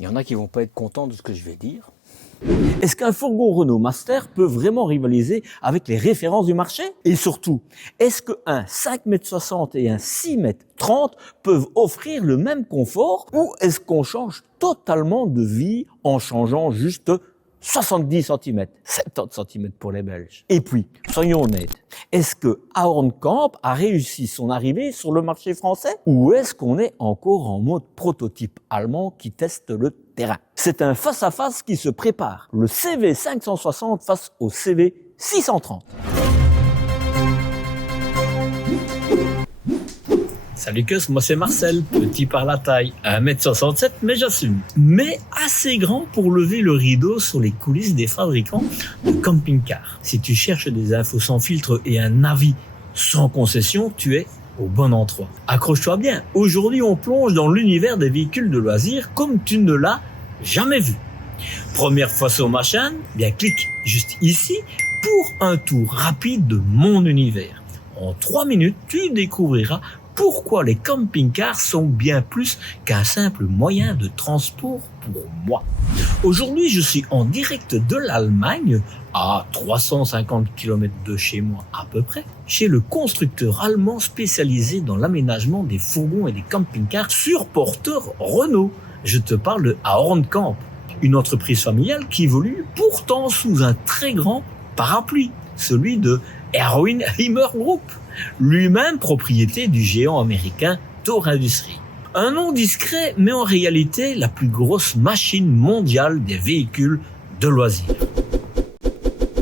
Il y en a qui vont pas être contents de ce que je vais dire. Est-ce qu'un fourgon Renault Master peut vraiment rivaliser avec les références du marché? Et surtout, est-ce qu'un 5,60 m et un 6,30 m peuvent offrir le même confort ou est-ce qu'on change totalement de vie en changeant juste 70 cm, 70 cm pour les Belges? Et puis, soyons honnêtes, est-ce que Ahornkamp a réussi son arrivée sur le marché français ou est-ce qu'on est encore en mode prototype allemand qui teste le terrain? C'est un face-à-face qui se prépare. Le CV 560 face au CV 630. Salut Cus, moi c'est Marcel, petit par la taille, 1,67 m mais j'assume. Mais assez grand pour lever le rideau sur les coulisses des fabricants de camping-cars. Si tu cherches des infos sans filtre et un avis sans concession, tu es au bon endroit. Accroche-toi bien, aujourd'hui on plonge dans l'univers des véhicules de loisirs comme tu ne l'as jamais vu. Première fois sur ma chaîne, bien clique juste ici pour un tour rapide de mon univers. En 3 minutes, tu découvriras pourquoi les camping-cars sont bien plus qu'un simple moyen de transport pour moi. Aujourd'hui, je suis en direct de l'Allemagne, à 350 km de chez moi à peu près, chez le constructeur allemand spécialisé dans l'aménagement des fourgons et des camping-cars sur porteur Renault. Je te parle de Ahornkamp, une entreprise familiale qui évolue pourtant sous un très grand parapluie, celui de Erwin Hymer Group, lui-même propriété du géant américain Thor Industries. Un nom discret, mais en réalité la plus grosse machine mondiale des véhicules de loisirs.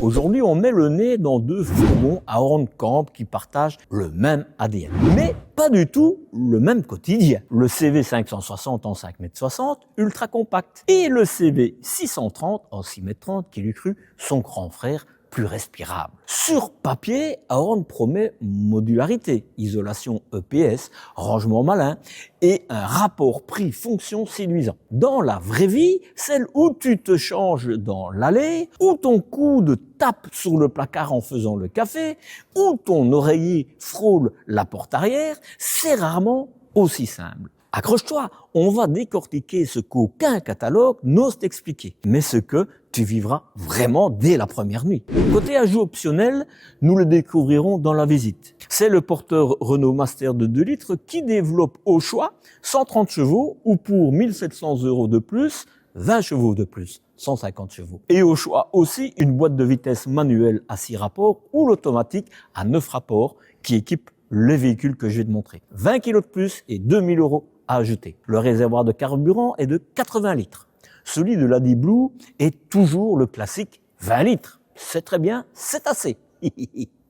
Aujourd'hui, on met le nez dans deux fourgons Ahornkamp qui partagent le même ADN. Mais pas du tout le même quotidien. Le CV 560 en 5,60 m ultra compact et le CV 630 en 6,30 m qui lui crut son grand frère plus respirable. Sur papier, Ahorn promet modularité, isolation EPS, rangement malin et un rapport prix-fonction séduisant. Dans la vraie vie, celle où tu te changes dans l'allée, où ton coude tape sur le placard en faisant le café, où ton oreiller frôle la porte arrière, c'est rarement aussi simple. Accroche-toi, on va décortiquer ce qu'aucun catalogue n'ose t'expliquer, mais ce que tu vivras vraiment dès la première nuit. Côté ajout optionnel, nous le découvrirons dans la visite. C'est le porteur Renault Master de 2 litres qui développe au choix 130 chevaux ou pour 1 700 € de plus, 20 chevaux de plus, 150 chevaux. Et au choix aussi une boîte de vitesse manuelle à 6 rapports ou l'automatique à 9 rapports qui équipe les véhicules que je vais te montrer. 20 kg de plus et 2 000 € à ajouter. Le réservoir de carburant est de 80 litres. Celui de l'Adi Blue est toujours le classique 20 litres. C'est très bien, c'est assez.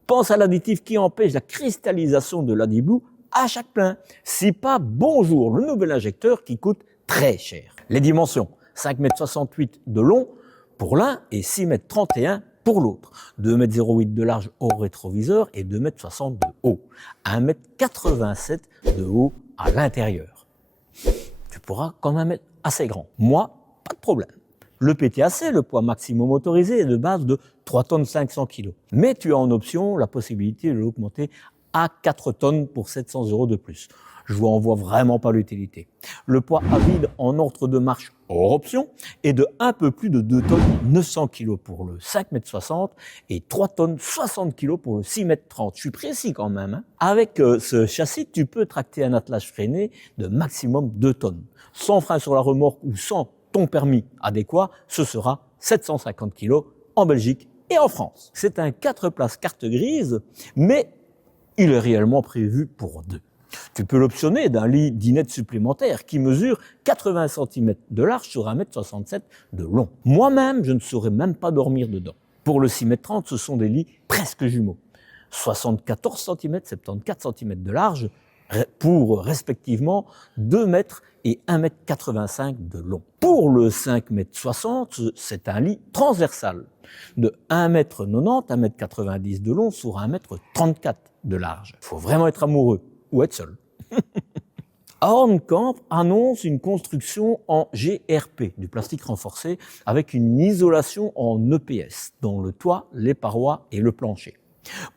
Pense à l'additif qui empêche la cristallisation de l'Adi Blue à chaque plein. C'est pas bonjour le nouvel injecteur qui coûte très cher. Les dimensions, 5,68 m de long pour l'un et 6,31 m pour l'autre. 2,08 m de large au rétroviseur et 2,60 m de haut. 1,87 m de haut à l'intérieur. Tu pourras quand même être assez grand. Moi, pas de problème. Le PTAC, le poids maximum autorisé, est de base de 3 tonnes 500 kg. Mais tu as en option la possibilité de l'augmenter à 4 tonnes pour 700 € de plus. Je vous en vois vraiment pas l'utilité. Le poids à vide en ordre de marche hors option est de un peu plus de 2 tonnes 900 kg pour le 5,60 m et 3 tonnes 60 kg pour le 6,30 m. Je suis précis quand même. Hein. Avec ce châssis, tu peux tracter un attelage freiné de maximum 2 tonnes. Sans frein sur la remorque ou sans ton permis adéquat, ce sera 750 kg en Belgique et en France. C'est un 4 places carte grise, mais il est réellement prévu pour 2. Tu peux l'optionner d'un lit dinette supplémentaire qui mesure 80 cm de large sur 1,67 m de long. Moi-même, je ne saurais même pas dormir dedans. Pour le 6,30 m, ce sont des lits presque jumeaux. 74 cm, 74 cm de large pour respectivement 2 m et 1,85 m de long. Pour le 5,60 m, c'est un lit transversal de 1,90 m, 1,90 m de long sur 1,34 m de large. Il faut vraiment être amoureux ou être seul. Ahornkamp annonce une construction en GRP, du plastique renforcé, avec une isolation en EPS, dont le toit, les parois et le plancher.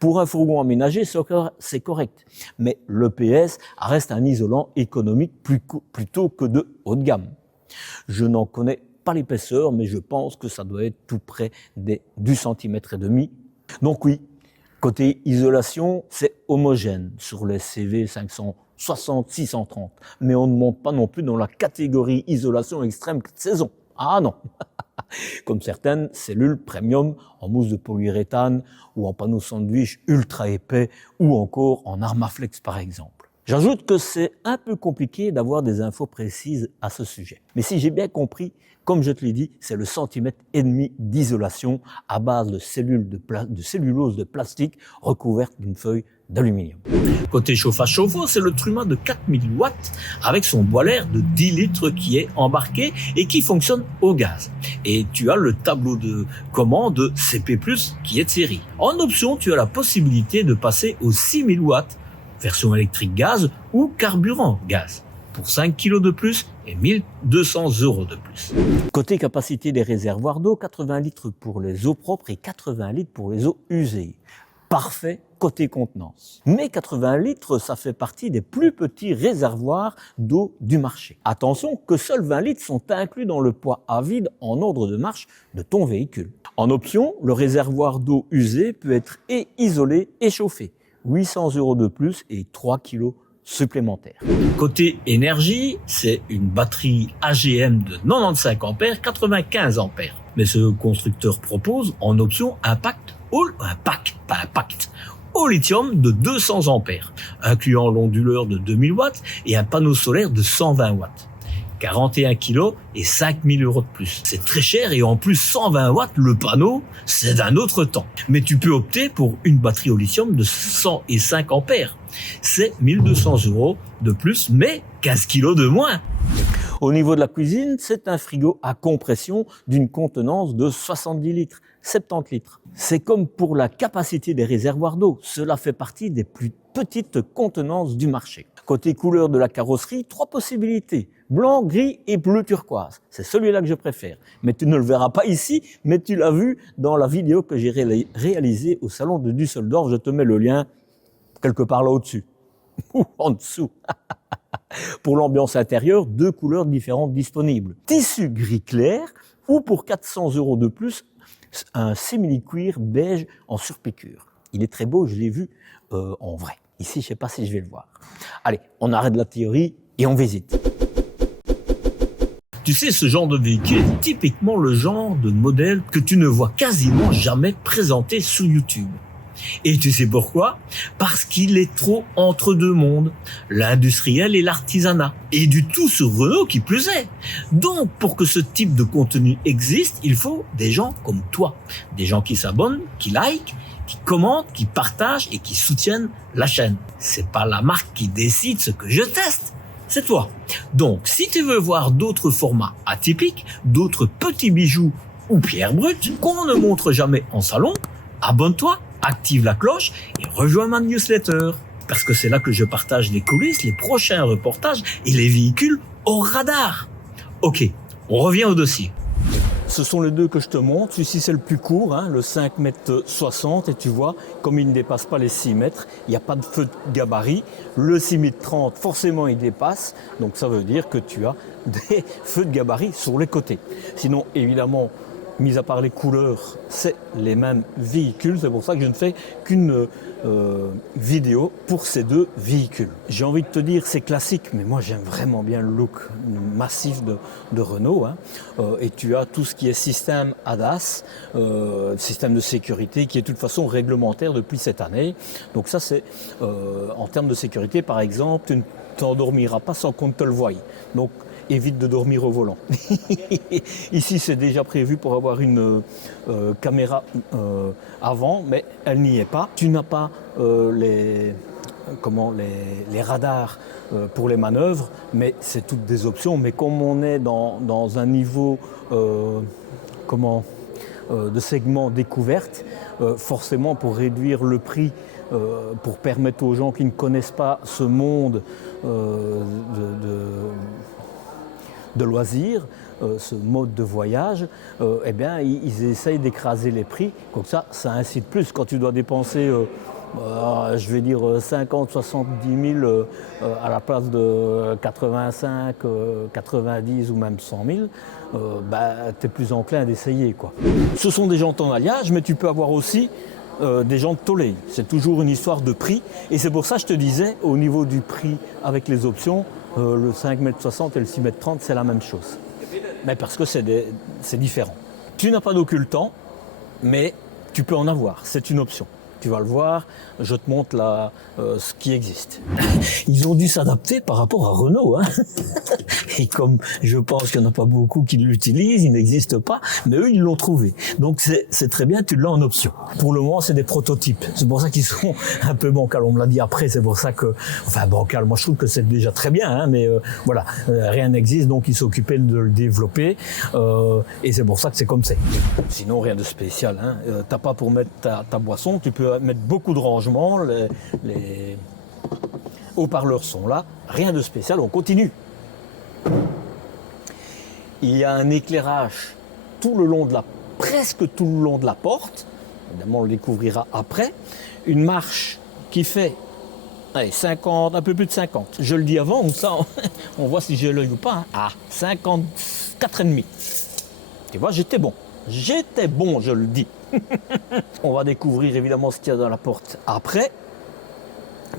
Pour un fourgon aménagé, c'est correct, mais l'EPS reste un isolant économique plutôt que de haut de gamme. Je n'en connais pas l'épaisseur, mais je pense que ça doit être tout près du centimètre et demi. Donc oui, côté isolation, c'est homogène sur les CV 560, 630. Mais on ne monte pas non plus dans la catégorie isolation extrême 4 saisons. Ah non. Comme certaines cellules premium en mousse de polyuréthane ou en panneau sandwich ultra épais ou encore en Armaflex par exemple. J'ajoute que c'est un peu compliqué d'avoir des infos précises à ce sujet. Mais si j'ai bien compris, comme je te l'ai dit, c'est le centimètre et demi d'isolation à base de cellules de cellulose de plastique recouverte d'une feuille d'aluminium. Côté chauffage chauffe-eau, c'est le Truma de 4000 watts avec son boiler de 10 litres qui est embarqué et qui fonctionne au gaz. Et tu as le tableau de commande CP+, qui est de série. En option, tu as la possibilité de passer aux 6000 watts, version électrique gaz ou carburant gaz, pour 5 kg de plus et 1200 € de plus. Côté capacité des réservoirs d'eau, 80 litres pour les eaux propres et 80 litres pour les eaux usées. Parfait côté contenance. Mais 80 litres, ça fait partie des plus petits réservoirs d'eau du marché. Attention que seuls 20 litres sont inclus dans le poids à vide en ordre de marche de ton véhicule. En option, le réservoir d'eau usée peut être isolé et chauffé. 800 € de plus et 3 kg supplémentaires. Côté énergie, c'est une batterie AGM de 95 ampères, 95 ampères. Mais ce constructeur propose en option un pack au lithium de 200 ampères, incluant l'onduleur de 2000 watts et un panneau solaire de 120 watts. 41 kg et 5000 € de plus. C'est très cher et en plus 120 watts, le panneau, c'est d'un autre temps. Mais tu peux opter pour une batterie au lithium de 105 ampères. C'est 1200 € de plus, mais 15 kg de moins. Au niveau de la cuisine, c'est un frigo à compression d'une contenance de 70 litres, 70 litres. C'est comme pour la capacité des réservoirs d'eau. Cela fait partie des plus petites contenances du marché. Côté couleur de la carrosserie, 3 possibilités. Blanc, gris et bleu turquoise. C'est celui-là que je préfère. Mais tu ne le verras pas ici, mais tu l'as vu dans la vidéo que j'ai réalisée au salon de Düsseldorf. Je te mets le lien quelque part là au-dessus. Ou en dessous. Pour l'ambiance intérieure, 2 couleurs différentes disponibles. Tissu gris clair ou pour 400 € de plus, un simili-cuir beige en surpiqûre. Il est très beau, je l'ai vu en vrai. Ici, je ne sais pas si je vais le voir. Allez, on arrête la théorie et on visite. Tu sais, ce genre de véhicule est typiquement le genre de modèle que tu ne vois quasiment jamais présenté sur YouTube. Et tu sais pourquoi? Parce qu'il est trop entre deux mondes, l'industriel et l'artisanat. Et du tout sur Renault qui plus est. Donc, pour que ce type de contenu existe, il faut des gens comme toi. Des gens qui s'abonnent, qui likent, qui commentent, qui partagent et qui soutiennent la chaîne. C'est pas la marque qui décide ce que je teste. C'est toi. Donc, si tu veux voir d'autres formats atypiques, d'autres petits bijoux ou pierres brutes qu'on ne montre jamais en salon, abonne-toi, active la cloche et rejoins ma newsletter. Parce que c'est là que je partage les coulisses, les prochains reportages et les véhicules au radar. Ok, on revient au dossier. Ce sont les deux que je te montre. Celui-ci, c'est le plus court, le 5,60 m. Et tu vois, comme il ne dépasse pas les 6 mètres, il n'y a pas de feu de gabarit. Le 6,30 m, forcément, il dépasse. Donc, ça veut dire que tu as des feux de gabarit sur les côtés. Sinon, évidemment, mis à part les couleurs, c'est les mêmes véhicules. C'est pour ça que je ne fais qu'une vidéo pour ces deux véhicules. J'ai envie de te dire, c'est classique, mais moi j'aime vraiment bien le look massif de Renault. Et tu as tout ce qui est système ADAS, système de sécurité, qui est de toute façon réglementaire depuis cette année. Donc ça, c'est en termes de sécurité, par exemple, tu ne t'endormiras pas sans qu'on ne te le voie. Donc, évite de dormir au volant. Ici, c'est déjà prévu pour avoir une caméra avant, mais elle n'y est pas. Tu n'as pas les radars pour les manœuvres, mais c'est toutes des options. Mais comme on est dans un niveau de segment découverte, forcément pour réduire le prix, pour permettre aux gens qui ne connaissent pas ce monde de loisirs, ce mode de voyage, eh bien, ils essayent d'écraser les prix. Comme ça incite plus. Quand tu dois dépenser Je vais dire 50, 70 000 à la place de 85, 90 ou même 100 000, tu es plus enclin d'essayer, quoi. Ce sont des jantes en alliage, mais tu peux avoir aussi des jantes Tolley. C'est toujours une histoire de prix. Et c'est pour ça que je te disais, au niveau du prix avec les options, le 5,60 m et le 6,30 m, c'est la même chose. Mais parce que c'est différent. Tu n'as pas d'occultant, mais tu peux en avoir. C'est une option. Tu vas le voir, je te montre ce qui existe. Ils ont dû s'adapter par rapport à Renault. Hein. Et comme je pense qu'il n'y en a pas beaucoup qui l'utilisent, il n'existe pas, mais eux, ils l'ont trouvé. Donc c'est très bien, tu l'as en option. Pour le moment, c'est des prototypes. C'est pour ça qu'ils sont un peu bancals. On me l'a dit après, c'est pour ça que... Enfin, bancal, moi je trouve que c'est déjà très bien, hein, mais voilà, rien n'existe, donc ils s'occupaient de le développer. Et c'est pour ça que c'est comme c'est. Sinon, rien de spécial. Hein. T'as pas pour mettre ta boisson, tu peux mettre beaucoup de rangements, les haut-parleurs sont là, rien de spécial, on continue. Il y a un éclairage presque tout le long de la porte, évidemment on le découvrira après, une marche qui fait 50, un peu plus de 50. Je le dis avant, comme ça on voit si j'ai l'œil ou pas. Hein. 54,5. Tu vois, j'étais bon, je le dis. On va découvrir évidemment ce qu'il y a dans la porte après.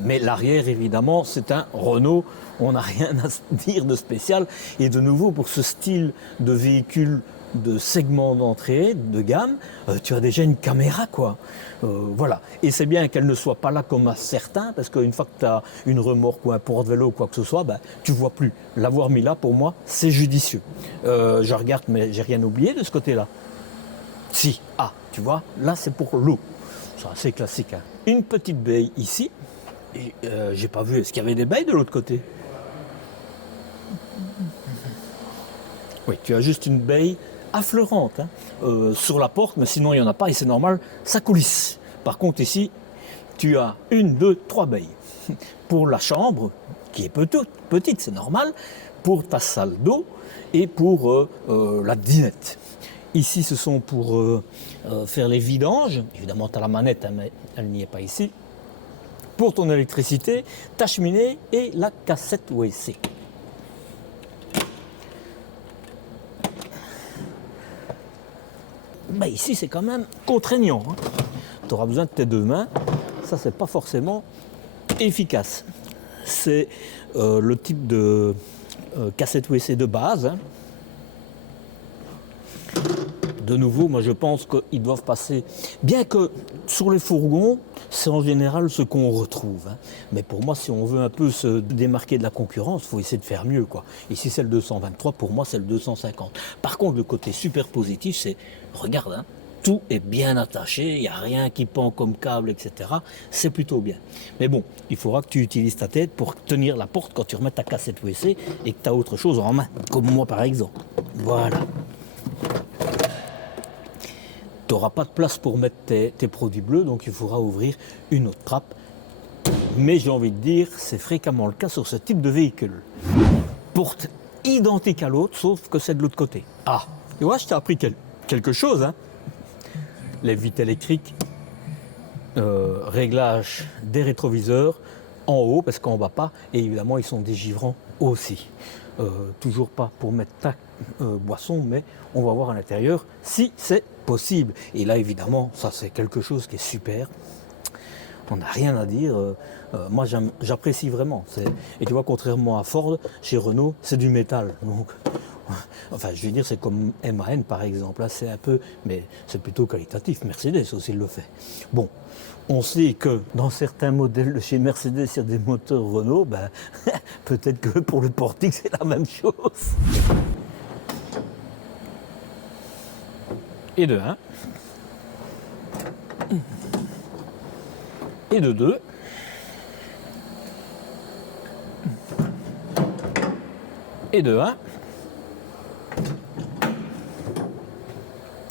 Mais l'arrière, évidemment, c'est un Renault. On n'a rien à dire de spécial. Et de nouveau, pour ce style de véhicule de segment d'entrée, de gamme, tu as déjà une caméra, quoi. Voilà. Et c'est bien qu'elle ne soit pas là comme à certains, parce qu'une fois que tu as une remorque ou un porte-vélo ou quoi que ce soit, tu ne vois plus. L'avoir mis là, pour moi, c'est judicieux. Je regarde, mais j'ai rien oublié de ce côté-là. Si, tu vois, là c'est pour l'eau. C'est assez classique. Hein. Une petite baie ici. Et, j'ai pas vu, est-ce qu'il y avait des baies de l'autre côté? Oui, tu as juste une baie affleurante sur la porte, mais sinon il n'y en a pas et c'est normal, ça coulisse. Par contre ici, tu as 1, 2, 3 baies. Pour la chambre, qui est petite, c'est normal, pour ta salle d'eau et pour la dinette. Ici, ce sont pour faire les vidanges. Évidemment, tu as la manette, hein, mais elle n'y est pas ici. Pour ton électricité, ta cheminée et la cassette WC. Ici, c'est quand même contraignant. Hein. Tu auras besoin de tes deux mains. Ça, c'est pas forcément efficace. C'est le type de cassette WC de base. Hein. De nouveau, moi je pense qu'ils doivent passer, bien que sur les fourgons, c'est en général ce qu'on retrouve. Hein. Mais pour moi, si on veut un peu se démarquer de la concurrence, il faut essayer de faire mieux, quoi. Ici c'est le 223, pour moi c'est le 250. Par contre, le côté super positif, c'est, regarde, hein, tout est bien attaché, il n'y a rien qui pend comme câble, etc. C'est plutôt bien. Mais bon, il faudra que tu utilises ta tête pour tenir la porte quand tu remets ta cassette WC et que tu as autre chose en main, comme moi par exemple. Voilà. Tu n'auras pas de place pour mettre tes produits bleus, donc il faudra ouvrir une autre trappe. Mais j'ai envie de dire, c'est fréquemment le cas sur ce type de véhicule. Porte identique à l'autre, sauf que c'est de l'autre côté. Tu vois, je t'ai appris quelque chose. Hein. Les vitres électriques, réglage des rétroviseurs en haut, parce qu'en bas pas, et évidemment ils sont dégivrants aussi. Toujours pas pour mettre ta boisson, mais on va voir à l'intérieur si c'est possible. Et là évidemment, ça c'est quelque chose qui est super. On n'a rien à dire. Moi j'apprécie vraiment. Et tu vois, contrairement à Ford, chez Renault, c'est du métal. Donc, enfin, je veux dire, c'est comme MAN par exemple. Là, c'est un peu, mais c'est plutôt qualitatif. Mercedes aussi le fait. Bon, on sait que dans certains modèles de chez Mercedes, il y a des moteurs Renault. Peut-être que pour le Portique, c'est la même chose. Et de 1. Et de 2. Et de 1.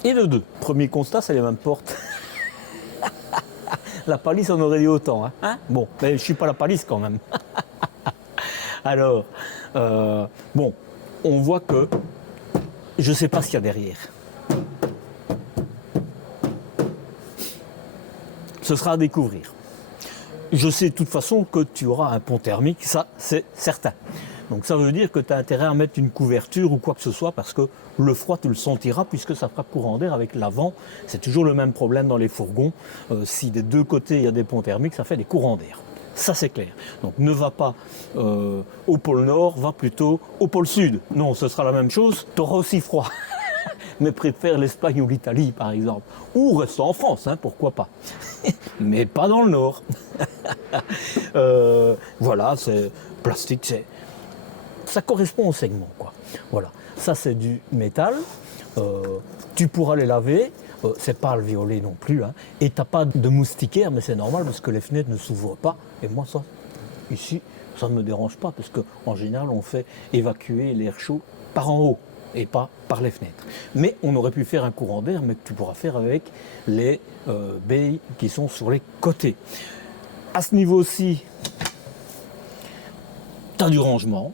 Et de 2. Premier constat, c'est les mêmes portes. La palisse en aurait dit autant. Hein, bon, mais je ne suis pas la palisse quand même. Alors, bon, on voit que je ne sais pas ce qu'il y a derrière. Ce sera à découvrir. je sais de toute façon que tu auras un pont thermique, ça c'est certain. Donc ça veut dire que tu as intérêt à mettre une couverture ou quoi que ce soit parce que le froid tu le sentiras puisque ça fera courant d'air avec l'avant. C'est toujours le même problème dans les fourgons. Si des deux côtés il y a des ponts thermiques, ça fait des courants d'air. Ça c'est clair. Donc ne va pas au pôle Nord, va plutôt au pôle Sud. Non, ce sera la même chose, tu auras aussi froid. Mais préfère l'Espagne ou l'Italie par exemple. Ou reste en France, hein, pourquoi pas. Mais pas dans le Nord. Voilà, c'est plastique, ça correspond au segment, quoi. Voilà, ça c'est du métal. Tu pourras les laver. C'est pas le violet non plus. Hein. Et t'as pas de moustiquaire, mais c'est normal parce que les fenêtres ne s'ouvrent pas. Et moi, ça, ici, ça ne me dérange pas parce qu'en général, on fait évacuer l'air chaud par en haut et pas par les fenêtres. Mais on aurait pu faire un courant d'air, mais que tu pourras faire avec les baies qui sont sur les côtés. À ce niveau-ci, tu as du rangement.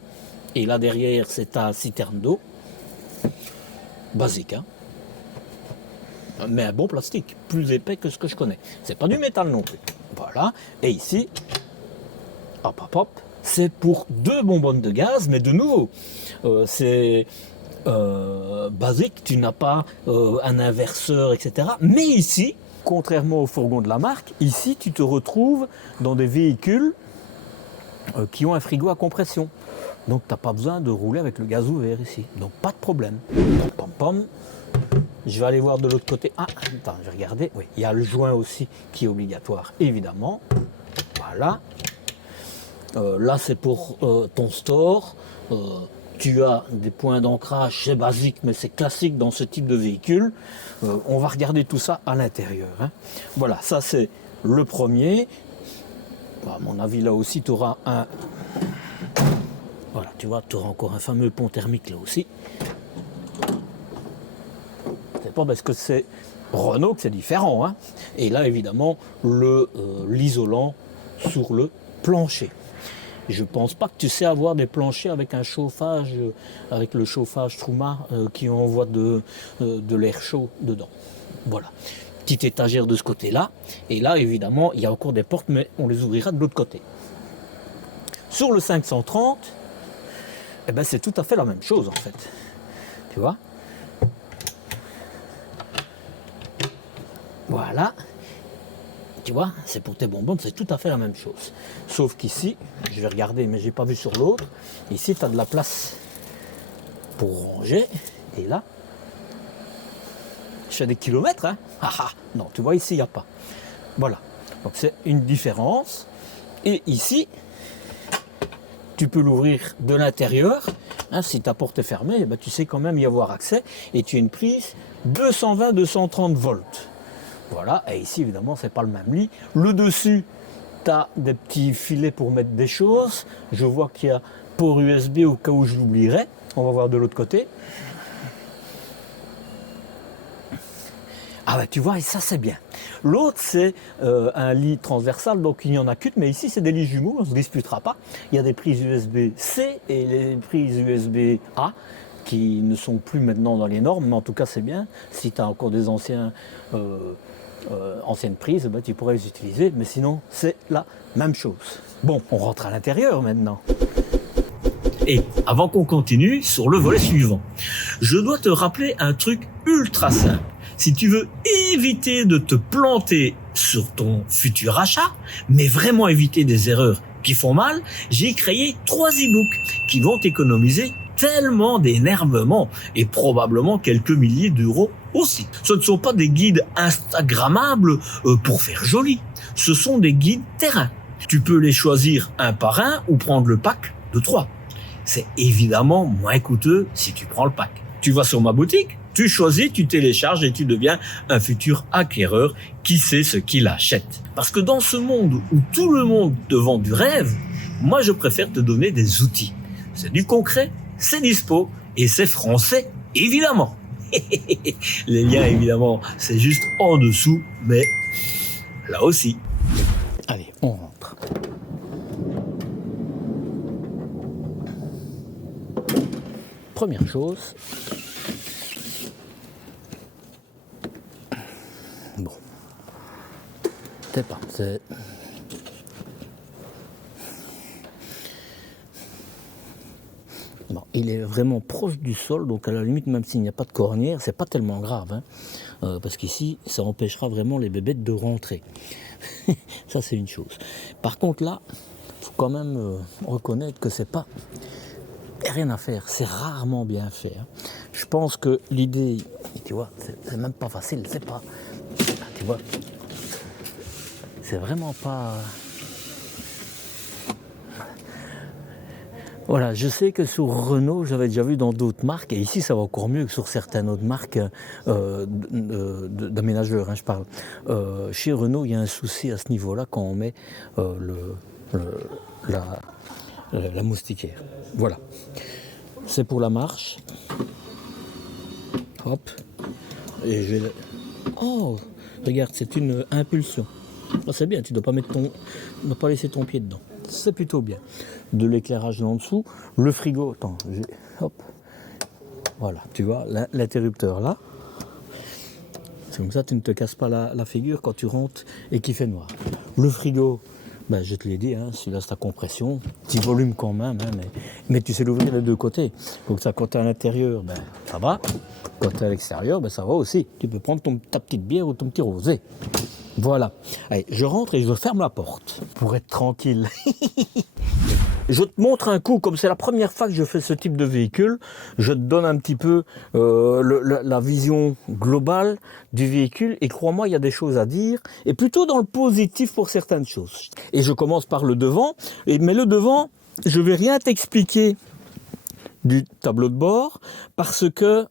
Et là derrière, c'est ta citerne d'eau. Basique, hein. Mais un bon plastique, plus épais que ce que je connais. C'est pas du métal non plus. Voilà. Et ici, hop hop hop, c'est pour 2 bonbonnes de gaz, mais de nouveau, c'est basique, tu n'as pas un inverseur, etc. Mais ici, contrairement au fourgon de la marque, ici tu te retrouves dans des véhicules qui ont un frigo à compression. Donc tu n'as pas besoin de rouler avec le gaz ouvert ici. Donc pas de problème. Pom, pom, pom. Je vais aller voir de l'autre côté. Ah, attends, je vais regarder. Oui, il y a le joint aussi qui est obligatoire, évidemment. Voilà. Là, c'est pour ton store. Tu as des points d'ancrage, c'est basique, mais c'est classique dans ce type de véhicule. On va regarder tout ça à l'intérieur. Hein. Voilà, ça c'est le premier. À mon avis, là aussi, tu auras un... Voilà, tu vois, tu auras encore un fameux pont thermique là aussi. C'est pas parce que c'est Renault que c'est différent. Hein. Et là, évidemment, l'isolant sur le plancher. Je ne pense pas que tu sais avoir des planchers avec un chauffage, avec le chauffage Truma qui envoie de l'air chaud dedans. Voilà. Petite étagère de ce côté-là. Et là, évidemment, il y a encore des portes, mais on les ouvrira de l'autre côté. Sur le 530, eh ben, c'est tout à fait la même chose, en fait. Tu vois ? Voilà. Tu vois, c'est pour tes bonbons, c'est tout à fait la même chose. Sauf qu'ici, je vais regarder, mais je n'ai pas vu sur l'autre. Ici, tu as de la place pour ranger. Et là, je fais des kilomètres. Hein. Ah, ah. Non, tu vois, ici, il n'y a pas. Voilà. Donc, c'est une différence. Et ici, tu peux l'ouvrir de l'intérieur. Hein, si ta porte est fermée, ben, tu sais quand même y avoir accès. Et tu as une prise 220-230 volts. Voilà, et ici évidemment c'est pas le même lit. Le dessus, tu as des petits filets pour mettre des choses. Je vois qu'il y a port USB au cas où je l'oublierais. On va voir de l'autre côté. Ah bah tu vois, et ça c'est bien. L'autre c'est un lit transversal, donc il n'y en a qu'une, mais ici c'est des lits jumeaux, on ne se disputera pas. Il y a des prises USB-C et les prises USB-A qui ne sont plus maintenant dans les normes, mais en tout cas c'est bien. Si tu as encore des anciennes prises, bah, tu pourrais les utiliser, mais sinon c'est la même chose. Bon, on rentre à l'intérieur maintenant. Et avant qu'on continue sur le volet suivant, je dois te rappeler un truc ultra simple. Si tu veux éviter de te planter sur ton futur achat, mais vraiment éviter des erreurs qui font mal, j'ai créé 3 e-books qui vont t'économiser tellement d'énervement et probablement quelques milliers d'euros aussi. Ce ne sont pas des guides instagrammables pour faire joli. Ce sont des guides terrain. Tu peux les choisir un par un ou prendre le pack de 3. C'est évidemment moins coûteux si tu prends le pack. Tu vas sur ma boutique, tu choisis, tu télécharges et tu deviens un futur acquéreur qui sait ce qu'il achète. Parce que dans ce monde où tout le monde te vend du rêve, moi je préfère te donner des outils. C'est du concret, c'est dispo et c'est français, évidemment. Les liens, évidemment, c'est juste en dessous, mais là aussi. Allez, on rentre. Première chose. Bon. C'est pas, c'est il est vraiment proche du sol, donc à la limite, même s'il n'y a pas de cornière, c'est pas tellement grave, hein, parce qu'ici, ça empêchera vraiment les bébêtes de rentrer. Ça, c'est une chose. Par contre, là, il faut quand même reconnaître que c'est pas... Il n'y a rien à faire, c'est rarement bien fait. Hein. Je pense que l'idée, tu vois, c'est même pas facile, c'est pas... Tu vois, c'est vraiment pas... Voilà, je sais que sur Renault, j'avais déjà vu dans d'autres marques, et ici ça va encore mieux que sur certaines autres marques d'aménageurs, hein, je parle. Chez Renault, il y a un souci à ce niveau-là quand on met la moustiquaire. Voilà. C'est pour la marche. Hop. Et je vais... Oh, regarde, c'est une impulsion. Oh, c'est bien, tu ne dois pas laisser ton pied dedans. C'est plutôt bien. De l'éclairage en dessous. Le frigo, attends, hop. Voilà, tu vois, l'interrupteur là. C'est comme ça, tu ne te casses pas la figure quand tu rentres et qu'il fait noir. Le frigo, ben, je te l'ai dit, hein, celui-là c'est ta compression. Petit volume quand même, hein, mais tu sais l'ouvrir des deux côtés. Donc ça, quand tu es à l'intérieur, ben, ça va. Quand tu es à l'extérieur, ben, ça va aussi. Tu peux prendre ta petite bière ou ton petit rosé. Voilà. Allez, je rentre et je ferme la porte pour être tranquille. Je te montre un coup, comme c'est la première fois que je fais ce type de véhicule, je te donne un petit peu la vision globale du véhicule et crois-moi, il y a des choses à dire et plutôt dans le positif pour certaines choses. Et je commence par le devant, mais le devant, je vais rien t'expliquer du tableau de bord parce que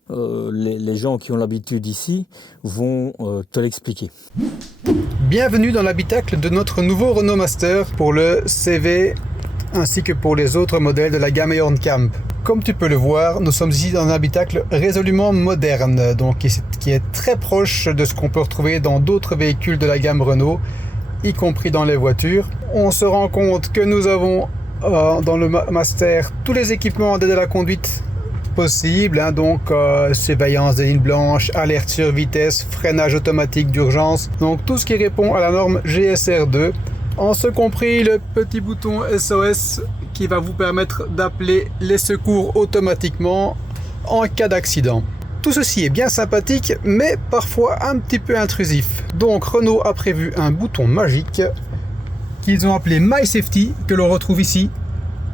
les gens qui ont l'habitude ici vont te l'expliquer. Bienvenue dans l'habitacle de notre nouveau Renault Master pour le CV ainsi que pour les autres modèles de la gamme Aorn Camp. Comme tu peux le voir, nous sommes ici dans un habitacle résolument moderne, donc qui est très proche de ce qu'on peut retrouver dans d'autres véhicules de la gamme Renault, y compris dans les voitures. On se rend compte que nous avons dans le Master tous les équipements d'aide à la conduite possibles, hein, donc surveillance des lignes blanches, alerte sur vitesse, freinage automatique d'urgence, donc tout ce qui répond à la norme GSR2, en ce compris le petit bouton SOS qui va vous permettre d'appeler les secours automatiquement en cas d'accident. Tout ceci est bien sympathique, mais parfois un petit peu intrusif. Donc Renault a prévu un bouton magique qu'ils ont appelé My Safety, que l'on retrouve ici,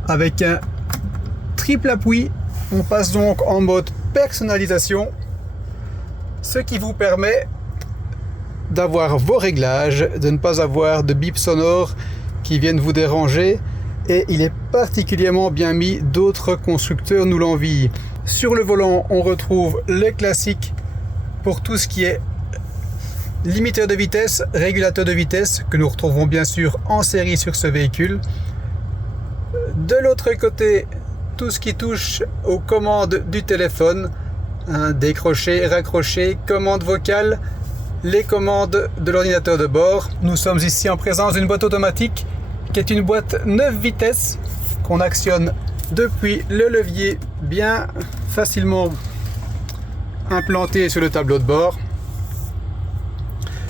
avec un triple appui. On passe donc en mode personnalisation, ce qui vous permet d'avoir vos réglages, de ne pas avoir de bip sonore qui viennent vous déranger, et il est particulièrement bien mis, d'autres constructeurs nous l'envient. Sur le volant, on retrouve les classiques pour tout ce qui est limiteur de vitesse, régulateur de vitesse, que nous retrouvons bien sûr en série sur ce véhicule. De l'autre côté, tout ce qui touche aux commandes du téléphone, hein, décrocher, raccrocher, commandes vocales, les commandes de l'ordinateur de bord. Nous sommes ici en présence d'une boîte automatique qui est une boîte 9 vitesses qu'on actionne depuis le levier, bien facilement implanté sur le tableau de bord,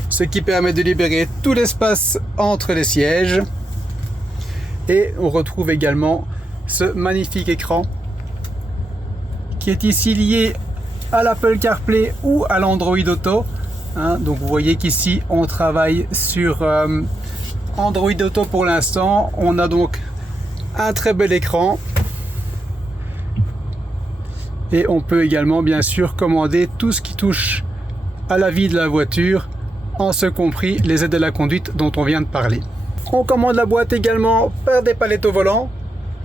ce qui permet de libérer tout l'espace entre les sièges. Et on retrouve également ce magnifique écran qui est ici lié à l'Apple CarPlay ou à l'Android Auto. Hein, donc vous voyez qu'ici on travaille sur Android Auto pour l'instant. On a donc un très bel écran et on peut également bien sûr commander tout ce qui touche à la vie de la voiture, en ce compris les aides à la conduite dont on vient de parler. On commande la boîte également par des palettes au volant,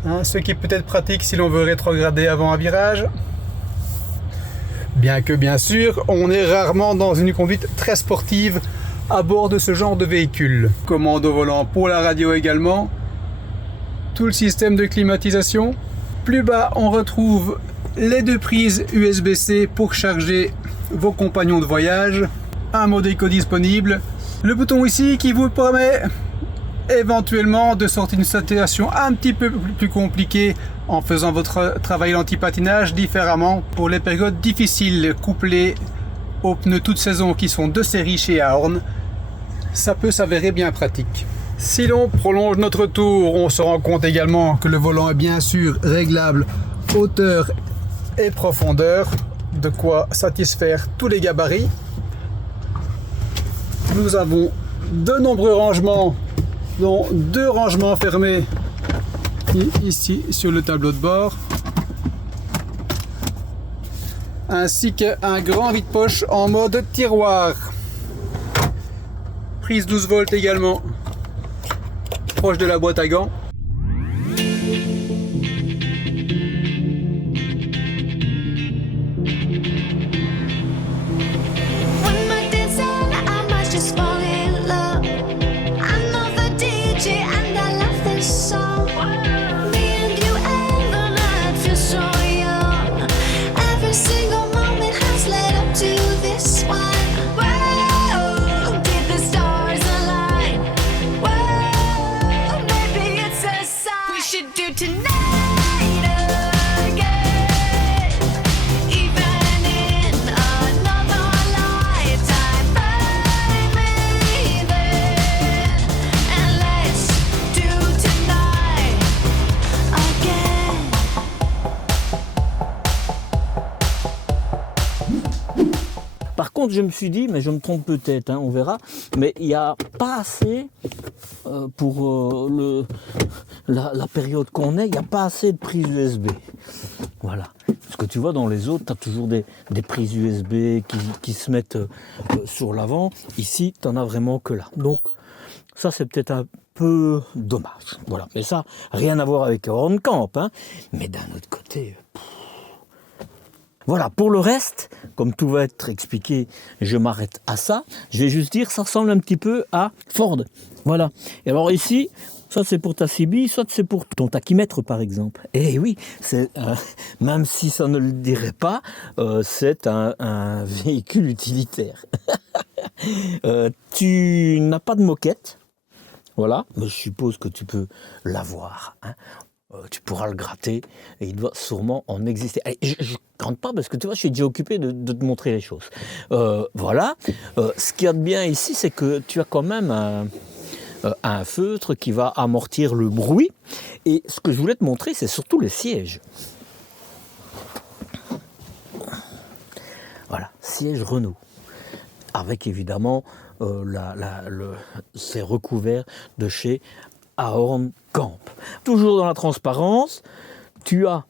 hein, ce qui peut être pratique si l'on veut rétrograder avant un virage. Bien que bien sûr, on est rarement dans une conduite très sportive à bord de ce genre de véhicule. Commande au volant pour la radio également. Tout le système de climatisation. Plus bas, on retrouve les deux prises USB-C pour charger vos compagnons de voyage. Un mode éco disponible. Le bouton ici qui vous permet éventuellement de sortir une situation un petit peu plus compliquée en faisant votre travail d'anti-patinage différemment pour les périodes difficiles couplées aux pneus toute saison qui sont de série chez Aorn. Ça peut s'avérer bien pratique. Si l'on prolonge notre tour, on se rend compte également que le volant est bien sûr réglable hauteur et profondeur, de quoi satisfaire tous les gabarits. Nous avons de nombreux rangements, dont 2 rangements fermés ici sur le tableau de bord, ainsi qu'un grand vide-poche en mode tiroir. Prise 12 volts également, proche de la boîte à gants. Par contre, je me suis dit, mais je me trompe peut-être, hein, on verra, mais il n'y a pas assez pour la période qu'on est, il n'y a pas assez de prises USB. Voilà. Parce que tu vois, dans les autres, tu as toujours des prises USB qui se mettent sur l'avant. Ici, tu n'en as vraiment que là. Donc, ça, c'est peut-être un peu dommage. Voilà. Mais ça, rien à voir avec Horncamp, hein. Mais d'un autre côté... Voilà, pour le reste, comme tout va être expliqué, je m'arrête à ça. Je vais juste dire, ça ressemble un petit peu à Ford. Voilà. Et alors ici, soit c'est pour ta CB, soit c'est pour ton tachymètre par exemple. Et oui, c'est, même si ça ne le dirait pas, c'est un véhicule utilitaire. Tu n'as pas de moquette. Voilà, mais je suppose que tu peux l'avoir, hein. Tu pourras le gratter et il doit sûrement en exister. Allez, je ne rentre pas parce que tu vois, je suis déjà occupé de te montrer les choses. Voilà. Ce qu'il y a de bien ici, c'est que tu as quand même un feutre qui va amortir le bruit. Et ce que je voulais te montrer, c'est surtout les sièges. Voilà, siège Renault. Avec évidemment ces recouverts de chez Horncamp. Toujours dans la transparence, tu as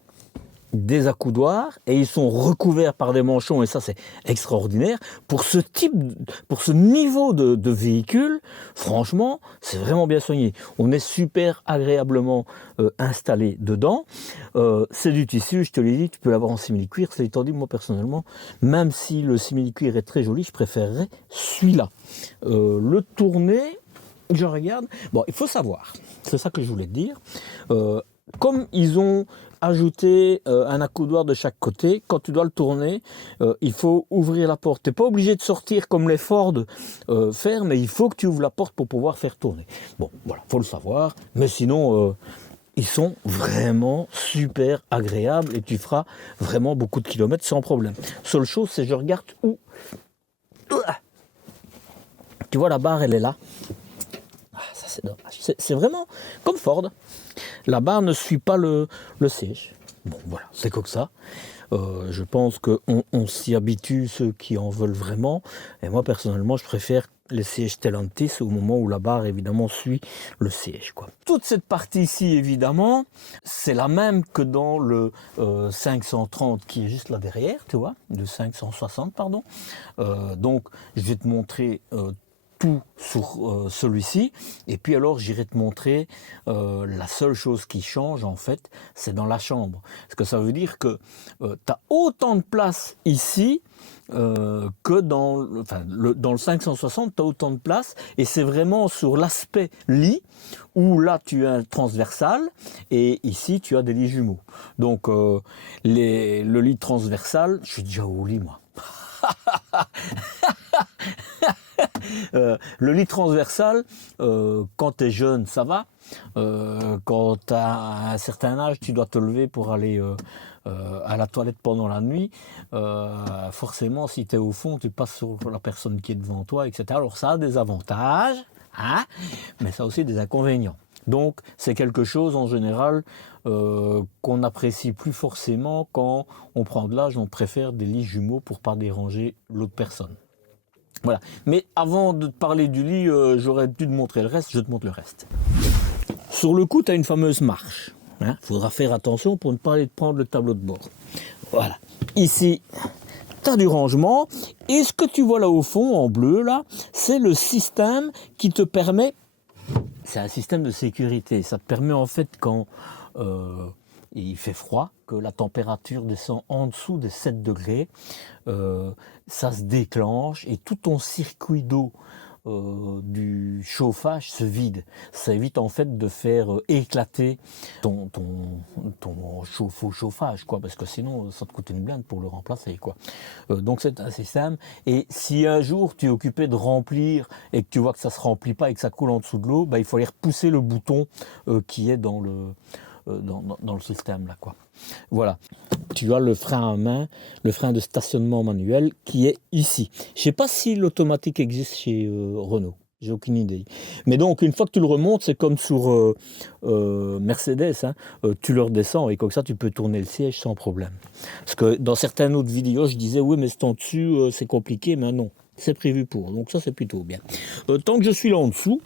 des accoudoirs et ils sont recouverts par des manchons et ça c'est extraordinaire. Pour ce niveau de véhicule, franchement, c'est vraiment bien soigné. On est super agréablement installé dedans. C'est du tissu, je te l'ai dit, tu peux l'avoir en simili-cuir. C'est étant dit, moi personnellement, même si le simili-cuir est très joli, je préférerais celui-là. Le tourner, je regarde. Bon, il faut savoir, c'est ça que je voulais te dire. Comme ils ont ajouté un accoudoir de chaque côté, quand tu dois le tourner, il faut ouvrir la porte. Tu n'es pas obligé de sortir comme les Ford faire, mais il faut que tu ouvres la porte pour pouvoir faire tourner. Bon, voilà, il faut le savoir. Mais sinon, ils sont vraiment super agréables et tu feras vraiment beaucoup de kilomètres sans problème. Seule chose, c'est que je regarde où... Tu vois, la barre, elle est là. Ça, c'est dommage. C'est vraiment comme Ford. La barre ne suit pas le siège. Bon, voilà, c'est comme ça. Je pense qu'on s'y habitue, ceux qui en veulent vraiment. Et moi, personnellement, je préfère les sièges Stellantis au moment où la barre, évidemment, suit le siège, quoi. Toute cette partie ici, évidemment, c'est la même que dans le 530 qui est juste là derrière, tu vois, le 560, pardon. Donc, je vais te montrer tout sur celui-ci, et puis alors j'irai te montrer la seule chose qui change en fait, c'est dans la chambre. Parce que ça veut dire que tu as autant de place ici que dans le 560, tu as autant de place, et c'est vraiment sur l'aspect lit, où là tu as un transversal, et ici tu as des lits jumeaux. Donc le lit transversal, je suis déjà au lit moi. Le lit transversal, quand tu es jeune, ça va. Quand tu as un certain âge, tu dois te lever pour aller à la toilette pendant la nuit. Forcément, si tu es au fond, tu passes sur la personne qui est devant toi, etc. Alors ça a des avantages, hein, mais ça a aussi des inconvénients. Donc c'est quelque chose en général qu'on n'apprécie plus forcément quand on prend de l'âge, on préfère des lits jumeaux pour pas déranger l'autre personne. Voilà. Mais avant de te parler du lit, j'aurais dû te montrer le reste, je te montre le reste. Sur le coup, tu as une fameuse marche. Il faudra faire attention pour ne pas aller te prendre le tableau de bord. Voilà. Ici, tu as du rangement. Et ce que tu vois là au fond, en bleu, là, c'est le système qui te permet... C'est un système de sécurité. Ça te permet en fait, quand il fait froid, que la température descend en dessous des 7 degrés, ça se déclenche et tout ton circuit d'eau du chauffage se vide. Ça évite en fait de faire éclater ton chauffage, quoi, parce que sinon ça te coûte une blinde pour le remplacer, quoi. Donc c'est un système. Et si un jour tu es occupé de remplir et que tu vois que ça se remplit pas et que ça coule en dessous de l'eau, bah, il faut aller repousser le bouton qui est dans le système là, quoi. Voilà. Tu as le frein à main, le frein de stationnement manuel qui est ici. Je ne sais pas si l'automatique existe chez Renault. J'ai aucune idée. Mais donc, une fois que tu le remontes, c'est comme sur Mercedes. Tu le redescends et comme ça, tu peux tourner le siège sans problème. Parce que dans certaines autres vidéos, je disais, oui, mais c'est en dessus, c'est compliqué. Mais non, c'est prévu pour. Donc ça, c'est plutôt bien. Tant que je suis là en dessous,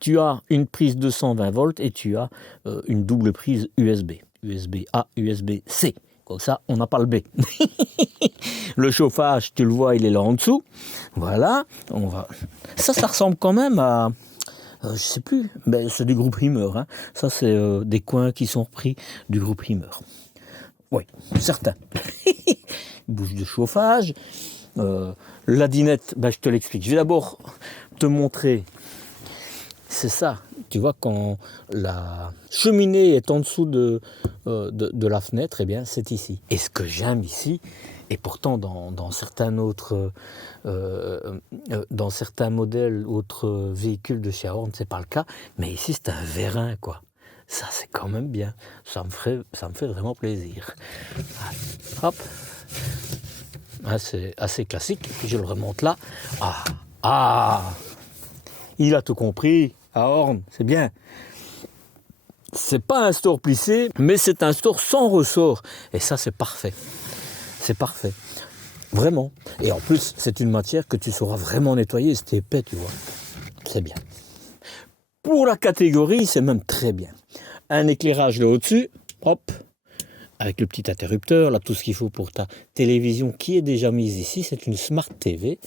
tu as une prise 220 volts et tu as une double prise USB. USB-A, USB-C. Comme ça, on n'a pas le B. Le chauffage, tu le vois, il est là en dessous. Voilà. Ça ressemble quand même à... je sais plus. Ben, c'est du groupe Riemer. Ça, c'est des coins qui sont repris du groupe Riemer. Oui, certains. Bouche de chauffage. La dinette, ben, je te l'explique. Je vais d'abord te montrer... C'est ça, tu vois, quand la cheminée est en dessous de la fenêtre, eh bien c'est ici. Et ce que j'aime ici, et pourtant dans certains autres, dans certains modèles, autres véhicules de chez Horn, c'est pas le cas, mais ici c'est un vérin, quoi. Ça c'est quand même bien, ça me fait vraiment plaisir. Hop, c'est assez classique, puis je le remonte là. Il a tout compris. À Horn, c'est bien. C'est pas un store plissé, mais c'est un store sans ressort. Et ça, c'est parfait. C'est parfait. Vraiment. Et en plus, c'est une matière que tu sauras vraiment nettoyer. C'est épais, tu vois. C'est bien. Pour la catégorie, c'est même très bien. Un éclairage là au-dessus. Hop. Avec le petit interrupteur. Là, tout ce qu'il faut pour ta télévision qui est déjà mise ici. C'est une Smart TV.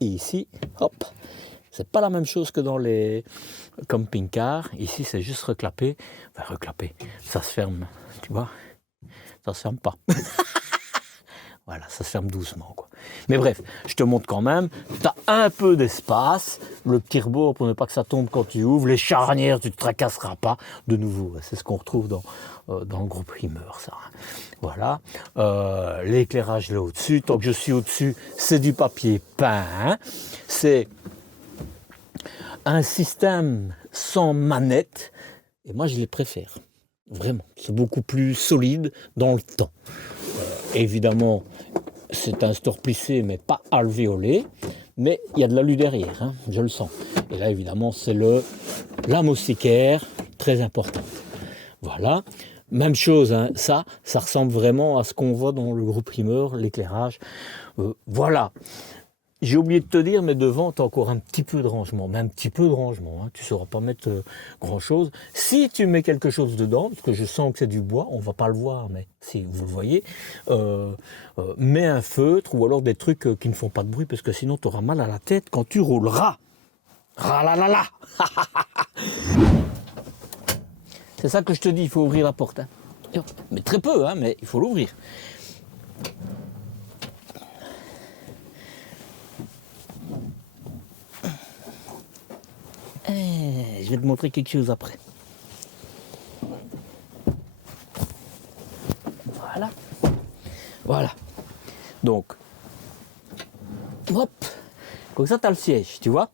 Et ici, hop. C'est pas la même chose que dans les camping-cars. Ici, c'est juste reclaper. Enfin, reclaper. Ça se ferme, tu vois. Ça se ferme pas. Voilà, ça se ferme doucement, quoi. Mais bref, je te montre quand même. Tu as un peu d'espace. Le petit rebord pour ne pas que ça tombe quand tu ouvres. Les charnières, tu ne te tracasseras pas. De nouveau, c'est ce qu'on retrouve dans le groupe Riemer, ça. Voilà. L'éclairage là au-dessus. Tant que je suis au-dessus, c'est du papier peint. C'est un système sans manette, et moi je les préfère, vraiment. C'est beaucoup plus solide dans le temps. Évidemment, c'est un store plissé, mais pas alvéolé, mais il y a de l'alu derrière, je le sens. Et là, évidemment, c'est la moustiquaire, très importante. Voilà. Même chose, ça ressemble vraiment à ce qu'on voit dans le groupe Riemer, l'éclairage. Voilà. J'ai oublié de te dire, mais devant, tu as encore un petit peu de rangement. Mais un petit peu de rangement. Tu ne sauras pas mettre grand-chose. Si tu mets quelque chose dedans, parce que je sens que c'est du bois, on ne va pas le voir, mais si vous le voyez, mets un feutre ou alors des trucs qui ne font pas de bruit, parce que sinon, tu auras mal à la tête quand tu rouleras. Ralalala. C'est ça que je te dis, il faut ouvrir la porte. Mais très peu, mais il faut l'ouvrir. Je vais te montrer quelque chose après. Voilà. Donc, hop, Comme ça, tu as le siège, tu vois.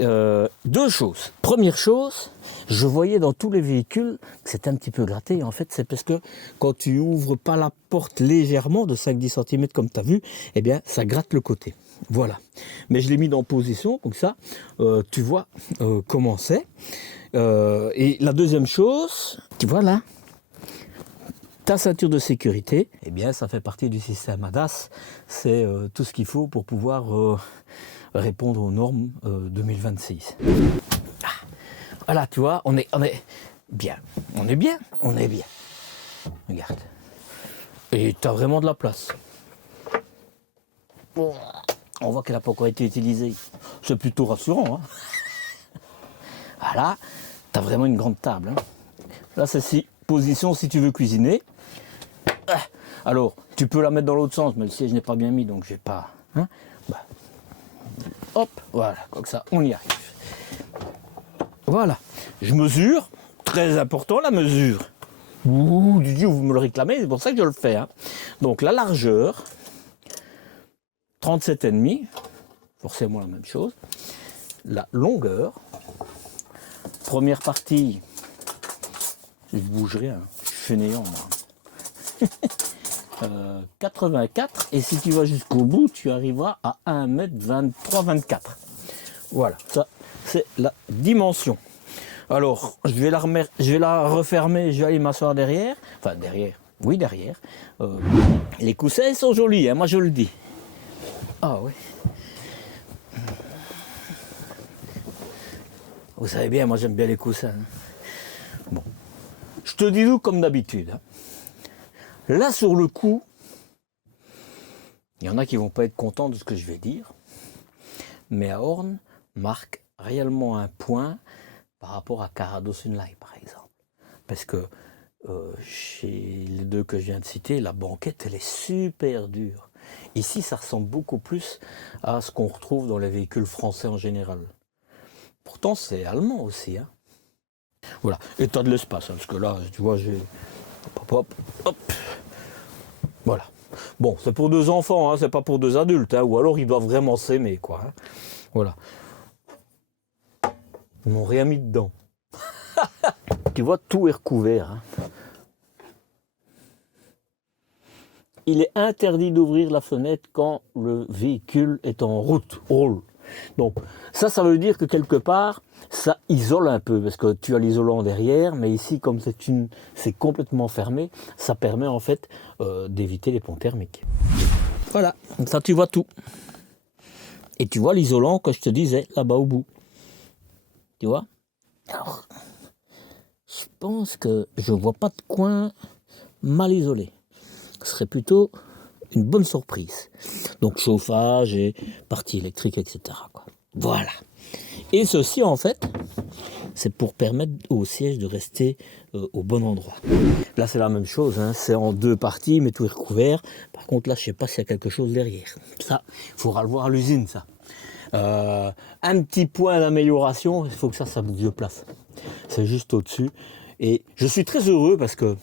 Deux choses. Première chose, je voyais dans tous les véhicules que c'était un petit peu gratté. En fait, c'est parce que quand tu ouvres pas la porte légèrement de 5-10 cm comme tu as vu, eh bien, ça gratte le côté. Voilà. Mais je l'ai mis dans position, comme ça, tu vois comment c'est. Et la deuxième chose, tu vois là, ta ceinture de sécurité, eh bien, ça fait partie du système ADAS. C'est tout ce qu'il faut pour pouvoir répondre aux normes 2026. Ah, voilà, tu vois, on est bien. On est bien. Regarde. Et tu as vraiment de la place. On voit qu'elle n'a pas encore été utilisée. C'est plutôt rassurant. Hein. Voilà, tu as vraiment une grande table. Hein. Là, c'est position si tu veux cuisiner. Alors, tu peux la mettre dans l'autre sens, mais le siège n'est pas bien mis, donc j'ai pas... Hein. Bah. Hop, voilà, comme ça, on y arrive. Voilà, je mesure, très important la mesure. Ouh, Dieu, vous me le réclamez, c'est pour ça que je le fais. Hein. Donc la largeur, 37,5, forcément la même chose. La longueur, première partie, je bouge rien, je suis fainéant moi. 84, et si tu vas jusqu'au bout, tu arriveras à 1m23-24. Voilà, ça c'est la dimension. Alors, je vais la refermer, je vais aller m'asseoir derrière. Enfin, derrière, oui, derrière. Les coussins sont jolis, hein, moi je le dis. Ah oui. Vous savez bien, moi j'aime bien les coussins. Bon, je te dis tout comme d'habitude. Hein. Là, sur le coup, il y en a qui vont pas être contents de ce que je vais dire, mais Horn marque réellement un point par rapport à Carrado Sunlight, par exemple. Parce que chez les deux que je viens de citer, la banquette, elle est super dure. Ici, ça ressemble beaucoup plus à ce qu'on retrouve dans les véhicules français en général. Pourtant, c'est allemand aussi. Hein. Voilà, et tu as de l'espace, hein, parce que là, tu vois, j'ai... Hop, hop. Voilà. Bon, c'est pour deux enfants, hein, c'est pas pour deux adultes, hein, ou alors ils doivent vraiment s'aimer, quoi. Hein. Voilà. Ils m'ont rien mis dedans. Tu vois, tout est recouvert. Hein. Il est interdit d'ouvrir la fenêtre quand le véhicule est en route. Donc, ça veut dire que quelque part, ça isole un peu, parce que tu as l'isolant derrière, mais ici, comme c'est complètement fermé, ça permet en fait d'éviter les ponts thermiques. Voilà, comme ça tu vois tout. Et tu vois l'isolant que je te disais, là-bas au bout. Tu vois? Alors, je pense que je ne vois pas de coin mal isolé. Ce serait plutôt une bonne surprise. Donc chauffage et partie électrique, etc. quoi. Voilà. Et ceci, en fait, c'est pour permettre au siège de rester au bon endroit. Là, c'est la même chose. Hein. C'est en deux parties, mais tout est recouvert. Par contre, là, je ne sais pas s'il y a quelque chose derrière. Ça, il faudra le voir à l'usine, ça. Un petit point d'amélioration, il faut que ça bouge de place. C'est juste au-dessus. Et je suis très heureux parce que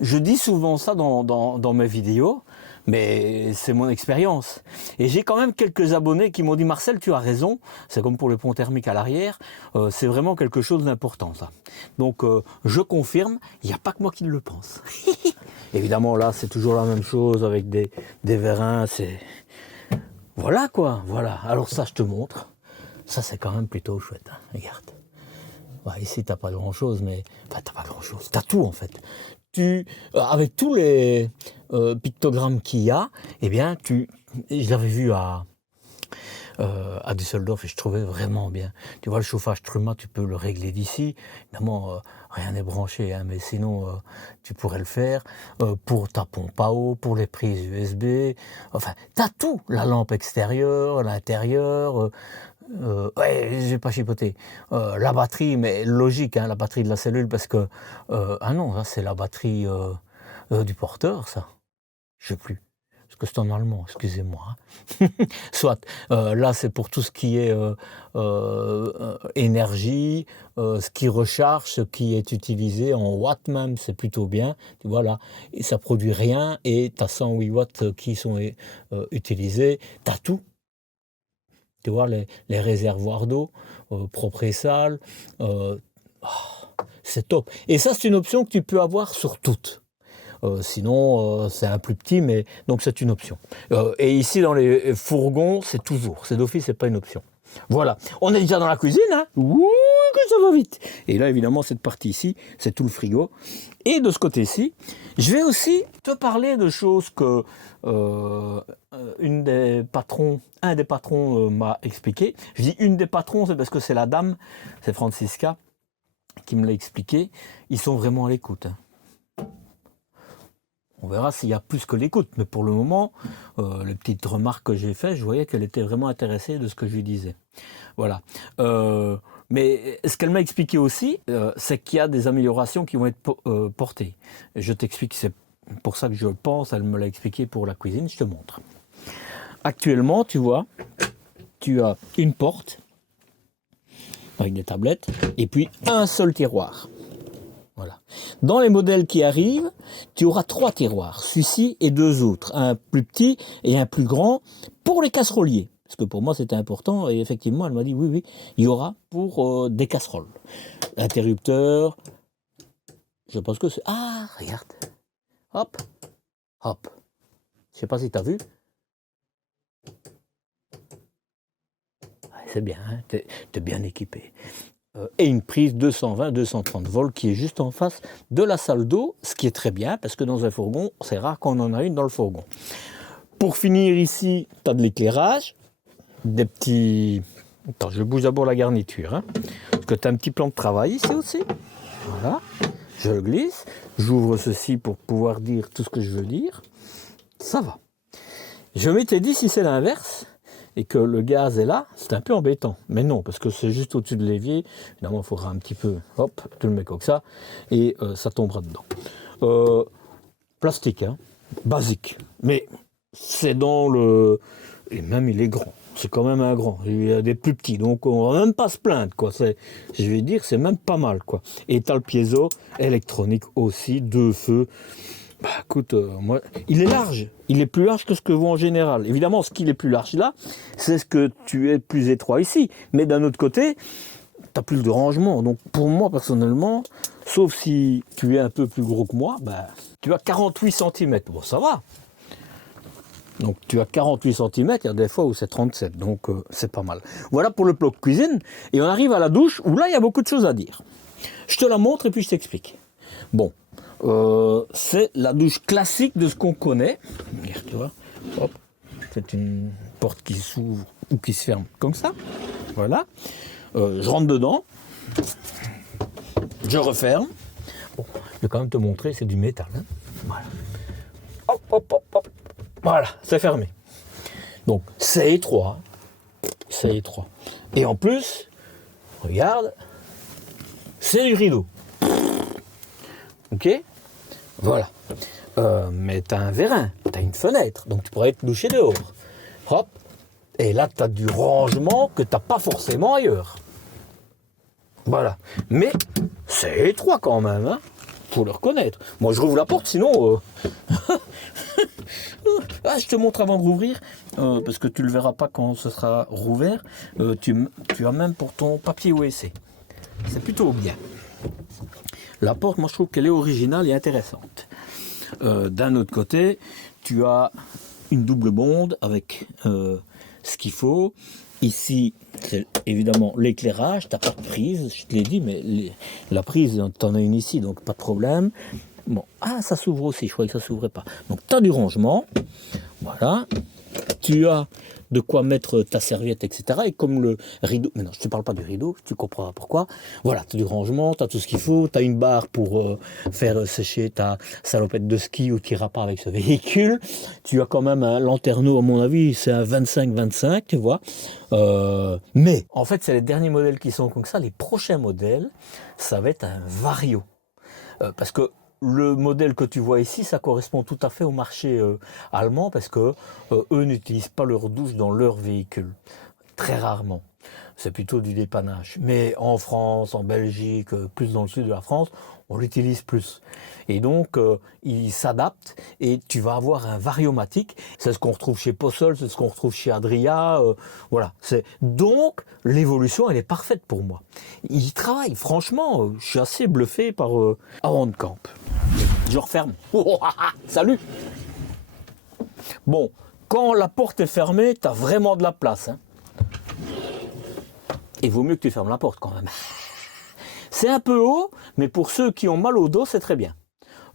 je dis souvent ça dans mes vidéos, mais c'est mon expérience. Et j'ai quand même quelques abonnés qui m'ont dit « Marcel, tu as raison, c'est comme pour le pont thermique à l'arrière, c'est vraiment quelque chose d'important ça. » Donc je confirme, il n'y a pas que moi qui le pense. Évidemment là c'est toujours la même chose avec des vérins, c'est... Voilà quoi, voilà. Alors ça je te montre, ça c'est quand même plutôt chouette, hein. Regarde. Ouais, ici t'as pas grand chose, mais... Enfin t'as pas grand chose, t'as tout en fait. Avec tous les pictogrammes qu'il y a, eh bien, je l'avais vu à Düsseldorf et je trouvais vraiment bien. Tu vois, le chauffage Truma, tu peux le régler d'ici. Évidemment, rien n'est branché, hein, mais sinon, tu pourrais le faire. Pour ta pompe à eau, pour les prises USB. Enfin, tu as tout. La lampe extérieure, l'intérieur. Ouais, j'ai pas chipoté. La batterie, mais logique, hein, la batterie de la cellule, parce que... ah non, ça c'est la batterie du porteur, ça. Je sais plus. Parce que c'est en allemand, excusez-moi. Hein. Soit, là c'est pour tout ce qui est énergie, ce qui recharge, ce qui est utilisé en watts même, c'est plutôt bien. Tu vois là, et ça produit rien et tu as 108 watts qui sont utilisés. Tu as tout. tu vois, les réservoirs d'eau, propres et sales. C'est top. Et ça, c'est une option que tu peux avoir sur toutes. Sinon, c'est un plus petit, mais donc c'est une option. Et ici, dans les fourgons, c'est d'office, c'est pas une option. Voilà, on est déjà dans la cuisine, hein. Ouh, que ça va vite. Et là, évidemment, cette partie ici, c'est tout le frigo. Et de ce côté-ci, je vais aussi te parler de choses que un des patrons m'a expliqué. Je dis une des patrons, c'est parce que c'est la dame, c'est Francisca, qui me l'a expliqué. Ils sont vraiment à l'écoute, hein. On verra s'il y a plus que l'écoute, mais pour le moment, les petites remarques que j'ai faites, je voyais qu'elle était vraiment intéressée de ce que je lui disais. Voilà. Mais ce qu'elle m'a expliqué aussi, c'est qu'il y a des améliorations qui vont être portées. Je t'explique, c'est pour ça que je le pense, elle me l'a expliqué pour la cuisine, je te montre. Actuellement, tu vois, tu as une porte avec des tablettes et puis un seul tiroir. Voilà. Dans les modèles qui arrivent, tu auras 3 tiroirs, celui-ci et 2 autres, un plus petit et un plus grand pour les casseroliers. Parce que pour moi c'était important et effectivement elle m'a dit oui, il y aura pour des casseroles. Interrupteur, je pense que c'est... Ah, regarde, hop, hop, je sais pas si tu as vu. C'est bien, hein, t'es bien équipé. Et une prise 220-230 volts qui est juste en face de la salle d'eau, ce qui est très bien parce que dans un fourgon, c'est rare qu'on en a une dans le fourgon. Pour finir ici, tu as de l'éclairage, des petits... Attends, je bouge d'abord la garniture, hein, parce que tu as un petit plan de travail ici aussi. Voilà, je le glisse, j'ouvre ceci pour pouvoir dire tout ce que je veux dire. Ça va. Je m'étais dit si c'est l'inverse, et que le gaz est là, c'est un peu embêtant. Mais non, parce que c'est juste au-dessus de l'évier. Évidemment, il faudra un petit peu, hop, tu le mets comme ça, et ça tombera dedans. Plastique, hein, basique. Mais c'est dans le... Et même il est grand. C'est quand même un grand. Il y a des plus petits, donc on va même pas se plaindre, quoi. Je vais dire, c'est même pas mal, quoi. Et tu as le piezo électronique aussi, 2 feux. Bah écoute, moi, il est large. Il est plus large que ce que vous en général. Évidemment, ce qui est plus large là, c'est ce que tu es plus étroit ici. Mais d'un autre côté, tu as plus de rangement. Donc pour moi, personnellement, sauf si tu es un peu plus gros que moi, bah, tu as 48 cm. Bon, ça va. Donc tu as 48 cm, il y a des fois où c'est 37. Donc c'est pas mal. Voilà pour le bloc cuisine. Et on arrive à la douche où là, il y a beaucoup de choses à dire. Je te la montre et puis je t'explique. Bon. C'est la douche classique de ce qu'on connaît. Regarde, tu vois, hop, c'est une porte qui s'ouvre ou qui se ferme comme ça. Voilà. Je rentre dedans. Je referme. Bon, je vais quand même te montrer, c'est du métal, hein. Voilà. Hop, hop, hop, hop. Voilà, c'est fermé. Donc, c'est étroit. C'est étroit. Et en plus, regarde, c'est du rideau. Ok, voilà. Mais tu as un vérin, tu as une fenêtre, donc tu pourrais te doucher dehors. Hop, et là tu as du rangement que tu n'as pas forcément ailleurs. Voilà. Mais c'est étroit quand même, hein. Faut le reconnaître. Moi je rouvre la porte, sinon... Ah, je te montre avant de rouvrir, parce que tu ne le verras pas quand ce sera rouvert. Tu as même pour ton papier WC. C'est plutôt bien. La porte, moi je trouve qu'elle est originale et intéressante. D'un autre côté, tu as une double bonde avec ce qu'il faut. Ici, c'est évidemment l'éclairage. Tu n'as pas de prise, je te l'ai dit, mais la prise, tu en as une ici, donc pas de problème. Bon, ah, ça s'ouvre aussi, je croyais que ça ne s'ouvrait pas. Donc tu as du rangement, voilà. Tu as de quoi mettre ta serviette, etc. Et comme le rideau, mais non, je ne te parle pas du rideau, tu comprendras pourquoi. Voilà, tu as du rangement, tu as tout ce qu'il faut, tu as une barre pour faire sécher ta salopette de ski ou tu n'iras pas avec ce véhicule. Tu as quand même un lanterneau, à mon avis, c'est un 25-25, tu vois. Mais, en fait, c'est les derniers modèles qui sont comme ça. Les prochains modèles, ça va être un Vario. Parce que le modèle que tu vois ici, ça correspond tout à fait au marché allemand parce que eux n'utilisent pas leur douche dans leur véhicule. Très rarement. C'est plutôt du dépannage. Mais en France, en Belgique, plus dans le sud de la France, on l'utilise plus. Et donc, il s'adapte et tu vas avoir un variomatique. C'est ce qu'on retrouve chez Possol, c'est ce qu'on retrouve chez Adria. Voilà. Donc, l'évolution, elle est parfaite pour moi. Il travaille, franchement, je suis assez bluffé par Aaron Camp. Je referme. Oh, salut! Bon, quand la porte est fermée, tu as vraiment de la place. Hein. Il vaut mieux que tu fermes la porte quand même. C'est un peu haut, mais pour ceux qui ont mal au dos, c'est très bien.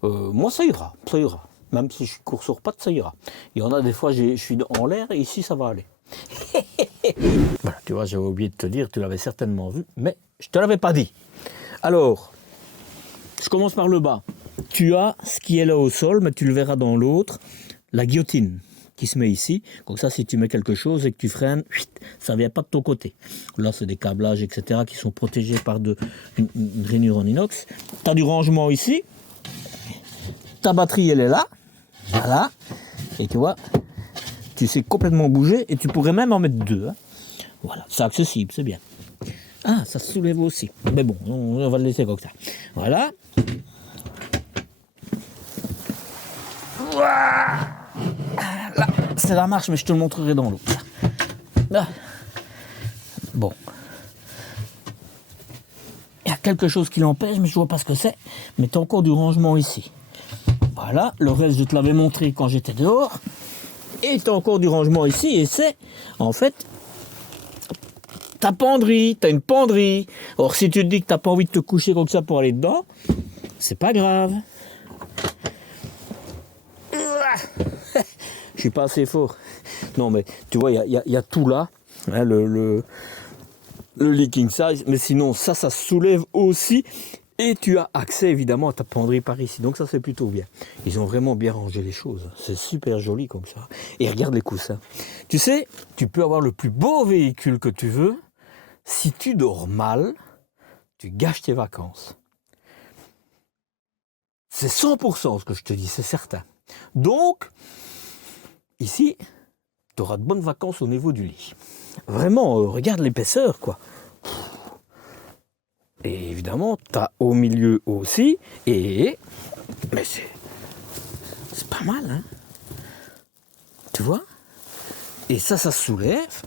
Moi, ça ira. Même si je cours sur pattes, ça ira. Il y en a des fois, je suis en l'air et ici, ça va aller. Voilà, tu vois, j'avais oublié de te dire, tu l'avais certainement vu, mais je te l'avais pas dit. Alors, je commence par le bas. Tu as ce qui est là au sol, mais tu le verras dans l'autre, la guillotine qui se met ici. Comme ça, si tu mets quelque chose et que tu freines, ça ne vient pas de ton côté. Là, c'est des câblages, etc., qui sont protégés par une rainure en inox. Tu as du rangement ici. Ta batterie, elle est là. Voilà. Et tu vois, tu sais complètement bouger et tu pourrais même en mettre deux. Hein. Voilà, c'est accessible, c'est bien. Ah, ça se soulève aussi. Mais bon, on va le laisser comme ça. Voilà. Là, c'est la marche, mais je te le montrerai dans l'autre. Là. Bon. Il y a quelque chose qui l'empêche, mais je ne vois pas ce que c'est. Mais tu as encore du rangement ici. Voilà, le reste, je te l'avais montré quand j'étais dehors. Et tu as encore du rangement ici, et c'est, en fait, ta penderie, tu as une penderie. Or, si tu te dis que tu n'as pas envie de te coucher comme ça pour aller dedans, c'est pas grave. Je suis pas assez fort. Non, mais tu vois, il y a tout là, hein, le leaking size, mais sinon, ça se soulève aussi. Et tu as accès évidemment à ta penderie par ici. Donc ça, c'est plutôt bien. Ils ont vraiment bien rangé les choses. C'est super joli comme ça. Et regarde les coussins. Tu sais, tu peux avoir le plus beau véhicule que tu veux. Si tu dors mal, tu gâches tes vacances. C'est 100% ce que je te dis, c'est certain. Donc, ici, tu auras de bonnes vacances au niveau du lit. Vraiment, regarde l'épaisseur, quoi. Et évidemment, tu as au milieu aussi, mais c'est pas mal, hein. Tu vois? Et ça se soulève.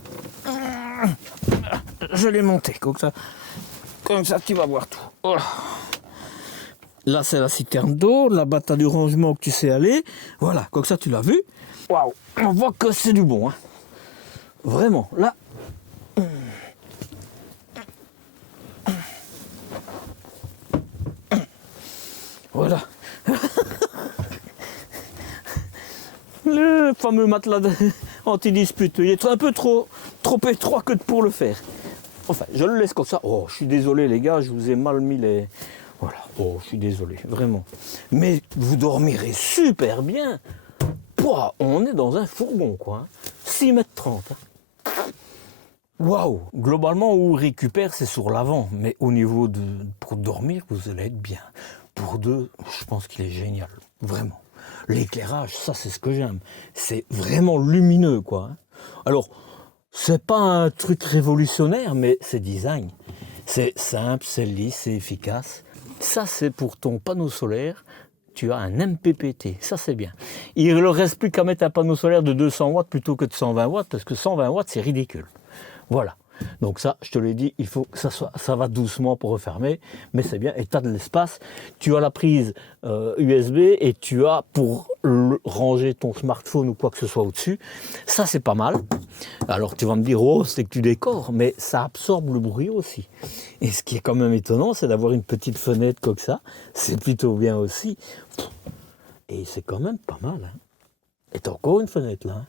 Je l'ai monté, comme ça tu vas voir tout. Oh. Là, c'est la citerne d'eau, là-bas, tu as du rangement que tu sais aller. Voilà, comme ça, tu l'as vu. Waouh, on voit que c'est du bon, hein. Vraiment, là. Voilà. Le fameux matelas anti-dispute. Il est un peu trop étroit que pour le faire. Enfin, je le laisse comme ça. Oh, je suis désolé les gars, je vous ai mal mis les... Voilà. Oh, je suis désolé, vraiment. Mais vous dormirez super bien. Pouah, on est dans un fourgon, quoi. 6,30 m. Waouh. Globalement, où on récupère, c'est sur l'avant. Mais au niveau pour dormir, vous allez être bien. Pour deux, je pense qu'il est génial. Vraiment. L'éclairage, ça, c'est ce que j'aime. C'est vraiment lumineux, quoi. Alors, c'est pas un truc révolutionnaire, mais c'est design. C'est simple, c'est lisse, c'est efficace. Ça, c'est pour ton panneau solaire. Tu as un MPPT, ça c'est bien. Il ne leur reste plus qu'à mettre un panneau solaire de 200 watts plutôt que de 120 watts, parce que 120 watts, c'est ridicule. Voilà. Donc ça, je te l'ai dit, il faut que ça va doucement pour refermer, mais c'est bien. Et tu as de l'espace, tu as la prise USB et tu as pour ranger ton smartphone ou quoi que ce soit au-dessus. Ça, c'est pas mal. Alors tu vas me dire, oh, c'est que tu décores, mais ça absorbe le bruit aussi. Et ce qui est quand même étonnant, c'est d'avoir une petite fenêtre comme ça. C'est plutôt bien aussi. Et c'est quand même pas mal. Hein. Et tu as encore une fenêtre là. Hein.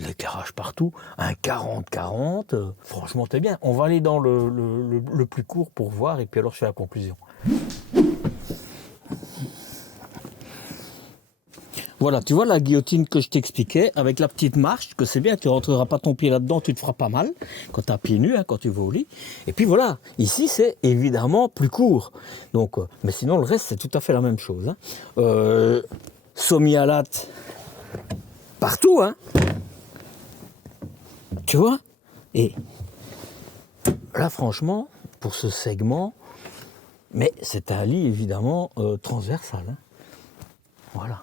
L'éclairage partout, un 40-40, franchement t'es bien. On va aller dans le plus court pour voir et puis alors je fais la conclusion. Voilà, tu vois la guillotine que je t'expliquais avec la petite marche, que c'est bien, tu ne rentreras pas ton pied là-dedans, tu te feras pas mal quand tu as pieds nus, hein, quand tu vas au lit. Et puis voilà, ici c'est évidemment plus court. Donc, mais sinon le reste c'est tout à fait la même chose. Hein. Somialat partout, hein. Tu vois? Et là, franchement, pour ce segment, Mais c'est un lit évidemment transversal. Hein. Voilà.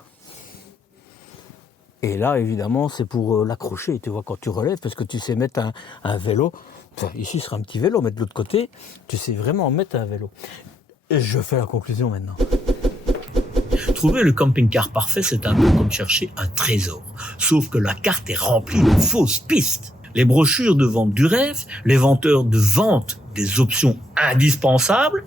Et là, évidemment, c'est pour l'accrocher, tu vois, quand tu relèves, parce que tu sais mettre un vélo. Enfin, ici, ce sera un petit vélo, mais de l'autre côté, tu sais vraiment mettre un vélo. Et je fais la conclusion maintenant. Trouver le camping-car parfait, c'est un peu comme chercher un trésor. Sauf que la carte est remplie de fausses pistes. Les brochures de vente du rêve, les vendeurs de vente des options indispensables.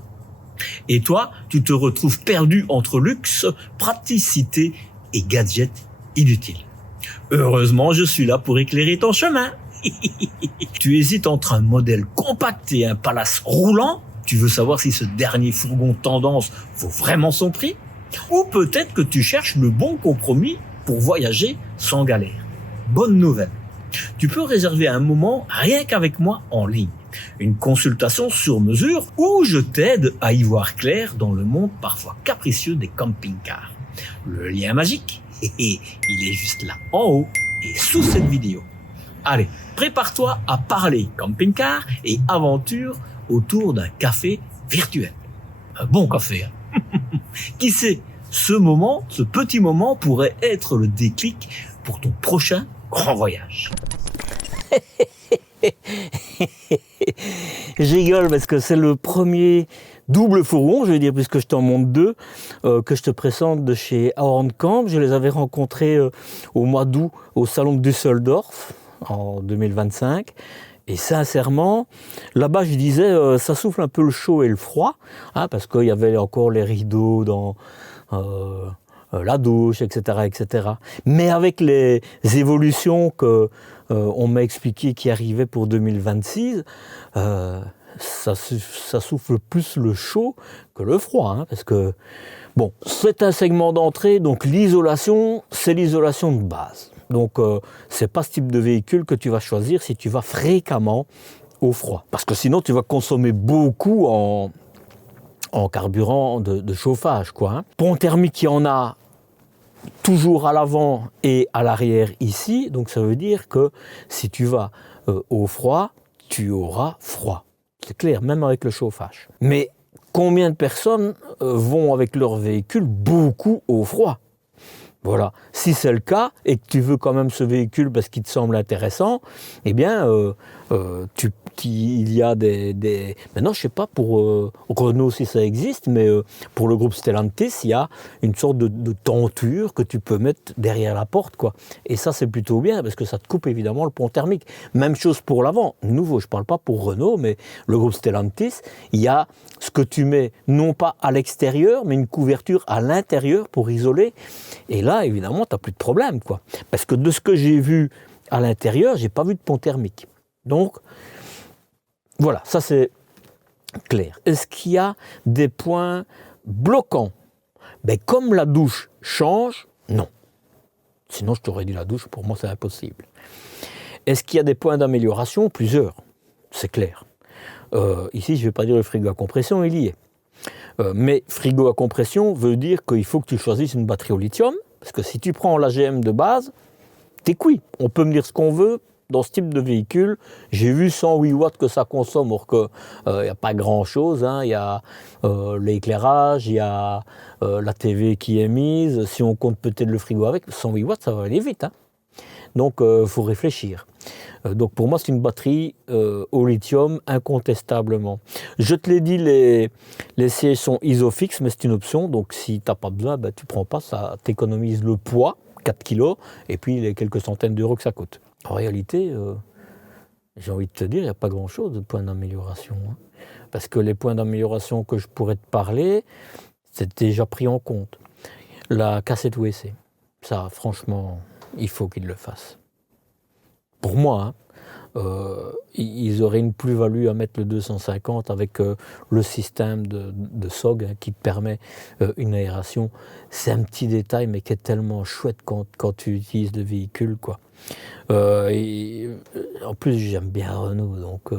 Et toi, tu te retrouves perdu entre luxe, praticité et gadgets inutiles. Heureusement, je suis là pour éclairer ton chemin. Tu hésites entre un modèle compact et un palace roulant. Tu veux savoir si ce dernier fourgon tendance vaut vraiment son prix? Ou peut-être que tu cherches le bon compromis pour voyager sans galère. Bonne nouvelle. Tu peux réserver un moment rien qu'avec moi en ligne. Une consultation sur mesure où je t'aide à y voir clair dans le monde parfois capricieux des camping-cars. Le lien magique, il est juste là en haut et sous cette vidéo. Allez, prépare-toi à parler camping-car et aventure autour d'un café virtuel. Un bon café, hein. Qui sait, ce petit moment pourrait être le déclic pour ton prochain grand voyage. Je rigole parce que c'est le premier double fourgon, je vais dire, puisque je t'en montre deux, que je te présente de chez Hornkamp. Je les avais rencontrés au mois d'août au salon de Düsseldorf en 2025. Et sincèrement, là-bas, je disais, ça souffle un peu le chaud et le froid, hein, parce qu'il y avait encore les rideaux dans la douche, etc., etc. Mais avec les évolutions que on m'a expliqué qui arrivaient pour 2026, ça souffle plus le chaud que le froid, hein, parce que bon, c'est un segment d'entrée, donc l'isolation, c'est l'isolation de base. Donc, c'est pas ce type de véhicule que tu vas choisir si tu vas fréquemment au froid. Parce que sinon, tu vas consommer beaucoup en carburant de chauffage, quoi. Hein. Pont thermique, il y en a toujours à l'avant et à l'arrière ici. Donc, ça veut dire que si tu vas au froid, tu auras froid. C'est clair, même avec le chauffage. Mais combien de personnes vont avec leur véhicule beaucoup au froid ? Voilà. Si c'est le cas et que tu veux quand même ce véhicule parce qu'il te semble intéressant, eh bien, il y a des... Maintenant, je ne sais pas pour Renault si ça existe, mais pour le groupe Stellantis, il y a une sorte de tenture que tu peux mettre derrière la porte, quoi. Et ça, c'est plutôt bien parce que ça te coupe évidemment le pont thermique. Même chose pour l'avant. Nouveau, je ne parle pas pour Renault, mais le groupe Stellantis, il y a ce que tu mets non pas à l'extérieur, mais une couverture à l'intérieur pour isoler. Et là, évidemment, tu n'as plus de problème, quoi. Parce que de ce que j'ai vu à l'intérieur, je n'ai pas vu de pont thermique. Donc, voilà, ça c'est clair. Est-ce qu'il y a des points bloquants ? Ben, comme la douche change, non. Sinon, je t'aurais dit la douche, pour moi, c'est impossible. Est-ce qu'il y a des points d'amélioration ? Plusieurs, c'est clair. Ici, je ne vais pas dire le frigo à compression, il y est. Mais frigo à compression veut dire qu'il faut que tu choisisses une batterie au lithium, parce que si tu prends l'AGM de base, t'es cuit. On peut me dire ce qu'on veut dans ce type de véhicule. J'ai vu 108 watts que ça consomme, or qu'il n'y a pas grand-chose. Hein. Il y a l'éclairage, il y a la TV qui est mise. Si on compte peut-être le frigo avec, 108 watts, ça va aller vite. Hein. Donc, il faut réfléchir. Donc, pour moi, c'est une batterie au lithium, incontestablement. Je te l'ai dit, les sièges sont isofix, mais c'est une option. Donc, si tu n'as pas besoin, ben, tu ne prends pas. Ça t'économise le poids, 4 kg, et puis les quelques centaines d'euros que ça coûte. En réalité, j'ai envie de te dire, il n'y a pas grand-chose de points d'amélioration. Hein. Parce que les points d'amélioration que je pourrais te parler, c'est déjà pris en compte. La cassette USB, ça, franchement... il faut qu'ils le fassent. Pour moi, hein, ils auraient une plus-value à mettre le 250 avec le système de SOG hein, qui te permet une aération. C'est un petit détail, mais qui est tellement chouette quand tu utilises le véhicule, quoi. En plus, j'aime bien Renault, donc...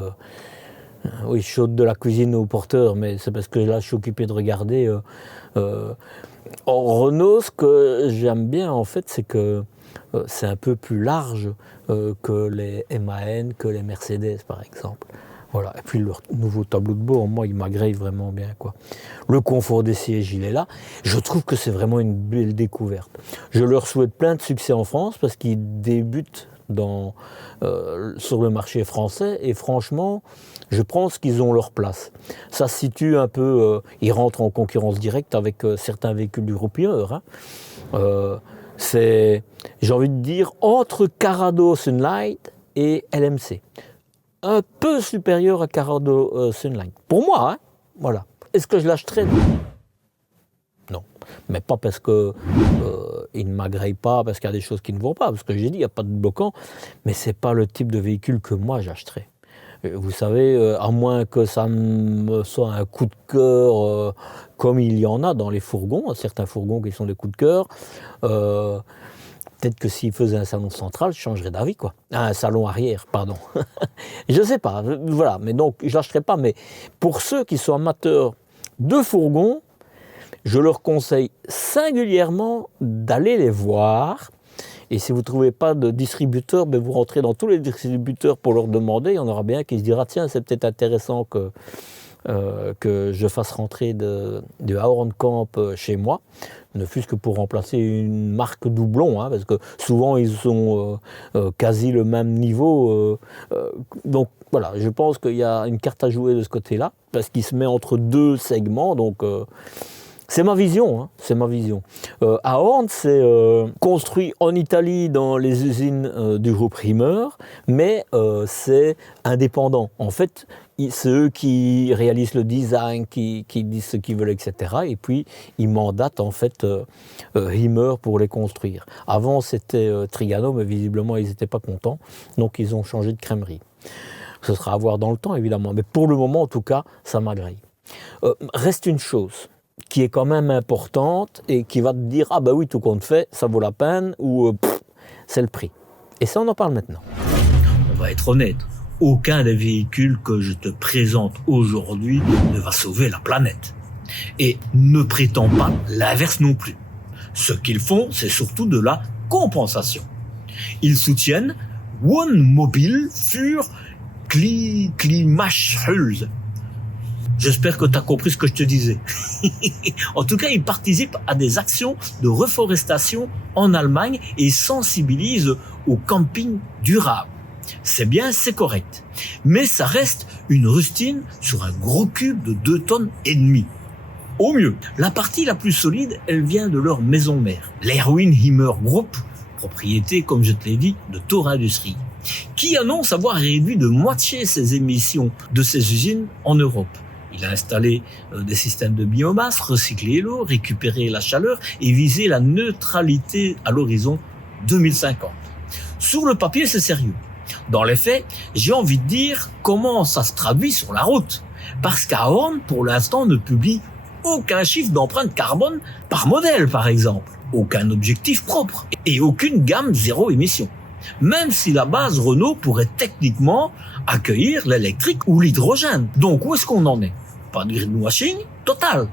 oui, je saute de la cuisine au porteur, mais c'est parce que là, je suis occupé de regarder. En Renault, ce que j'aime bien, en fait, c'est que c'est un peu plus large que les MAN, que les Mercedes, par exemple. Voilà. Et puis leur nouveau tableau de bord, moi, il m'agrée vraiment bien, quoi. Le confort des sièges, il est là. Je trouve que c'est vraiment une belle découverte. Je leur souhaite plein de succès en France parce qu'ils débutent sur le marché français et franchement, je pense qu'ils ont leur place. Ça se situe un peu, ils rentrent en concurrence directe avec certains véhicules du groupe Himmer. C'est, j'ai envie de dire, entre Carrado Sunlight et LMC. Un peu supérieur à Carrado Sunlight. Pour moi, voilà. Est-ce que je l'achèterais ? Non. Mais pas parce que il ne m'agrée pas, parce qu'il y a des choses qui ne vont pas, parce que j'ai dit, il n'y a pas de bloquant, mais c'est pas le type de véhicule que moi j'achèterais. Vous savez, à moins que ça me soit un coup de cœur, comme il y en a dans les fourgons, certains fourgons qui sont des coups de cœur, peut-être que s'il faisait un salon central, je changerais d'avis, quoi. Un salon arrière, pardon. Je sais pas, voilà, mais donc je l'achèterais pas, mais pour ceux qui sont amateurs de fourgons, je leur conseille singulièrement d'aller les voir. Et si vous ne trouvez pas de distributeur, ben vous rentrez dans tous les distributeurs pour leur demander. Il y en aura bien qui se dira, tiens, c'est peut-être intéressant que je fasse rentrer de Hahorenkamp chez moi, ne fût-ce que pour remplacer une marque doublon, parce que souvent ils sont quasi le même niveau. Donc voilà, je pense qu'il y a une carte à jouer de ce côté-là, parce qu'il se met entre deux segments, donc... c'est ma vision, c'est ma vision. Ahorn, c'est construit en Italie dans les usines du groupe Himmer, mais c'est indépendant. En fait, c'est eux qui réalisent le design, qui disent ce qu'ils veulent, etc. Et puis, ils mandatent en fait Himmer pour les construire. Avant, c'était Trigano, mais visiblement, ils n'étaient pas contents. Donc, ils ont changé de crèmerie. Ce sera à voir dans le temps, évidemment. Mais pour le moment, en tout cas, ça m'agrée. Reste une chose qui est quand même importante et qui va te dire « Ah ben oui, tout compte fait, ça vaut la peine » ou « c'est le prix ». Et ça, on en parle maintenant. On va être honnête, aucun des véhicules que je te présente aujourd'hui ne va sauver la planète. Et ne prétend pas l'inverse non plus. Ce qu'ils font, c'est surtout de la compensation. Ils soutiennent « Wohnmobil für Klimaschutz ». J'espère que tu as compris ce que je te disais. En tout cas, ils participent à des actions de reforestation en Allemagne et sensibilisent au camping durable. C'est bien, c'est correct. Mais ça reste une rustine sur un gros cube de 2,5 tonnes. Au mieux, la partie la plus solide, elle vient de leur maison mère, l'Erwin Himmer Group, propriété, comme je te l'ai dit, de Thor Industries, qui annonce avoir réduit de moitié ses émissions de ses usines en Europe. Il a installé des systèmes de biomasse, recyclé l'eau, récupéré la chaleur et visé la neutralité à l'horizon 2050. Sur le papier, c'est sérieux. Dans les faits, j'ai envie de dire comment ça se traduit sur la route. Parce qu'Ahorn, pour l'instant, ne publie aucun chiffre d'empreinte carbone par modèle, par exemple. Aucun objectif propre et aucune gamme zéro émission. Même si la base Renault pourrait techniquement accueillir l'électrique ou l'hydrogène. Donc où est-ce qu'on en est ? Pas de greenwashing total.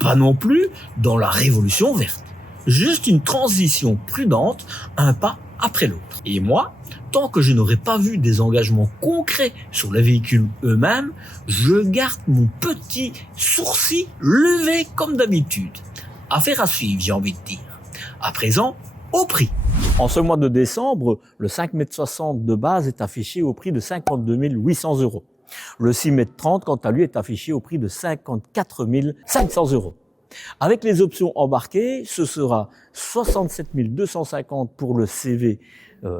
Pas non plus dans la révolution verte. Juste une transition prudente, un pas après l'autre. Et moi, tant que je n'aurai pas vu des engagements concrets sur les véhicules eux-mêmes, je garde mon petit sourcil levé comme d'habitude. Affaire à suivre, j'ai envie de dire. À présent, au prix. En ce mois de décembre, le 5,60 m de base est affiché au prix de 52 800 €. Le 6,30 m, quant à lui, est affiché au prix de 54 500 €. Avec les options embarquées, ce sera 67 250 € pour le CV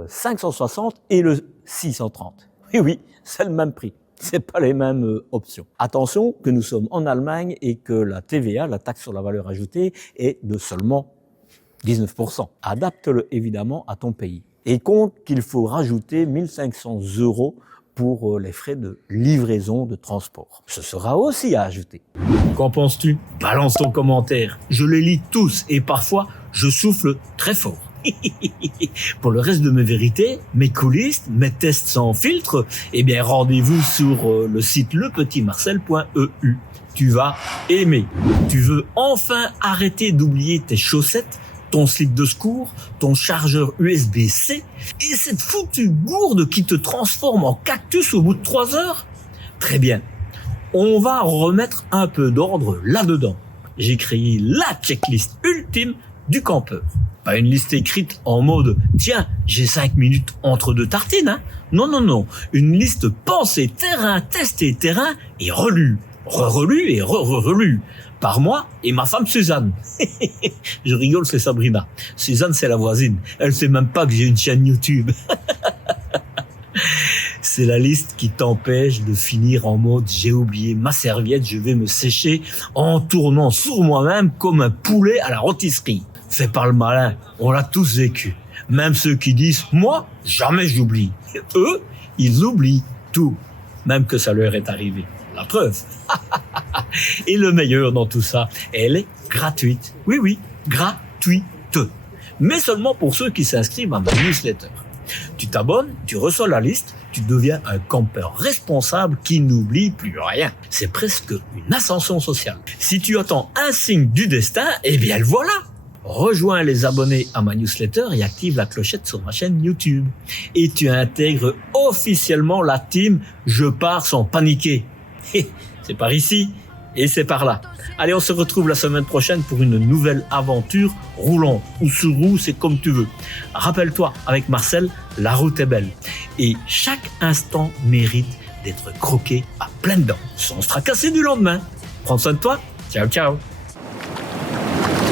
560 et le 630. Oui, c'est le même prix. C'est pas les mêmes options. Attention que nous sommes en Allemagne et que la TVA, la taxe sur la valeur ajoutée, est de seulement 19%. Adapte-le évidemment à ton pays. Et compte qu'il faut rajouter 1 500 € pour les frais de livraison de transport. Ce sera aussi à ajouter. Qu'en penses-tu ? Balance ton commentaire. Je les lis tous et parfois je souffle très fort. Pour le reste de mes vérités, mes coulisses, mes tests sans filtre, eh bien rendez-vous sur le site lepetitmarcel.eu. Tu vas aimer. Tu veux enfin arrêter d'oublier tes chaussettes, ton slip de secours, ton chargeur USB-C et cette foutue gourde qui te transforme en cactus au bout de 3 heures ? Très bien. On va remettre un peu d'ordre là-dedans. J'ai créé la checklist ultime du campeur. Pas une liste écrite en mode « Tiens, j'ai 5 minutes entre deux tartines hein ». Non, non, non. Une liste pensée terrain, testée terrain et relue. Relue et relue. Par moi et ma femme Suzanne. Je rigole, c'est Sabrina. Suzanne, c'est la voisine. Elle sait même pas que j'ai une chaîne YouTube. C'est la liste qui t'empêche de finir en mode « J'ai oublié ma serviette, je vais me sécher » en tournant sur moi-même comme un poulet à la rôtisserie. Fais pas le malin, on l'a tous vécu. Même ceux qui disent « Moi, jamais j'oublie ». Eux, ils oublient tout, même que ça leur est arrivé. La preuve. Et le meilleur dans tout ça, elle est gratuite. Oui, oui, gratuite. Mais seulement pour ceux qui s'inscrivent à ma newsletter. Tu t'abonnes, tu reçois la liste, tu deviens un campeur responsable qui n'oublie plus rien. C'est presque une ascension sociale. Si tu attends un signe du destin, eh bien le voilà. Rejoins les abonnés à ma newsletter et active la clochette sur ma chaîne YouTube. Et tu intègres officiellement la team Je pars sans paniquer. C'est par ici et c'est par là. Allez, on se retrouve la semaine prochaine pour une nouvelle aventure, roulant ou sur roue, c'est comme tu veux. Rappelle-toi, avec Marcel, la route est belle. Et chaque instant mérite d'être croqué à pleines dents, sans se tracasser du lendemain. Prends soin de toi. Ciao, ciao.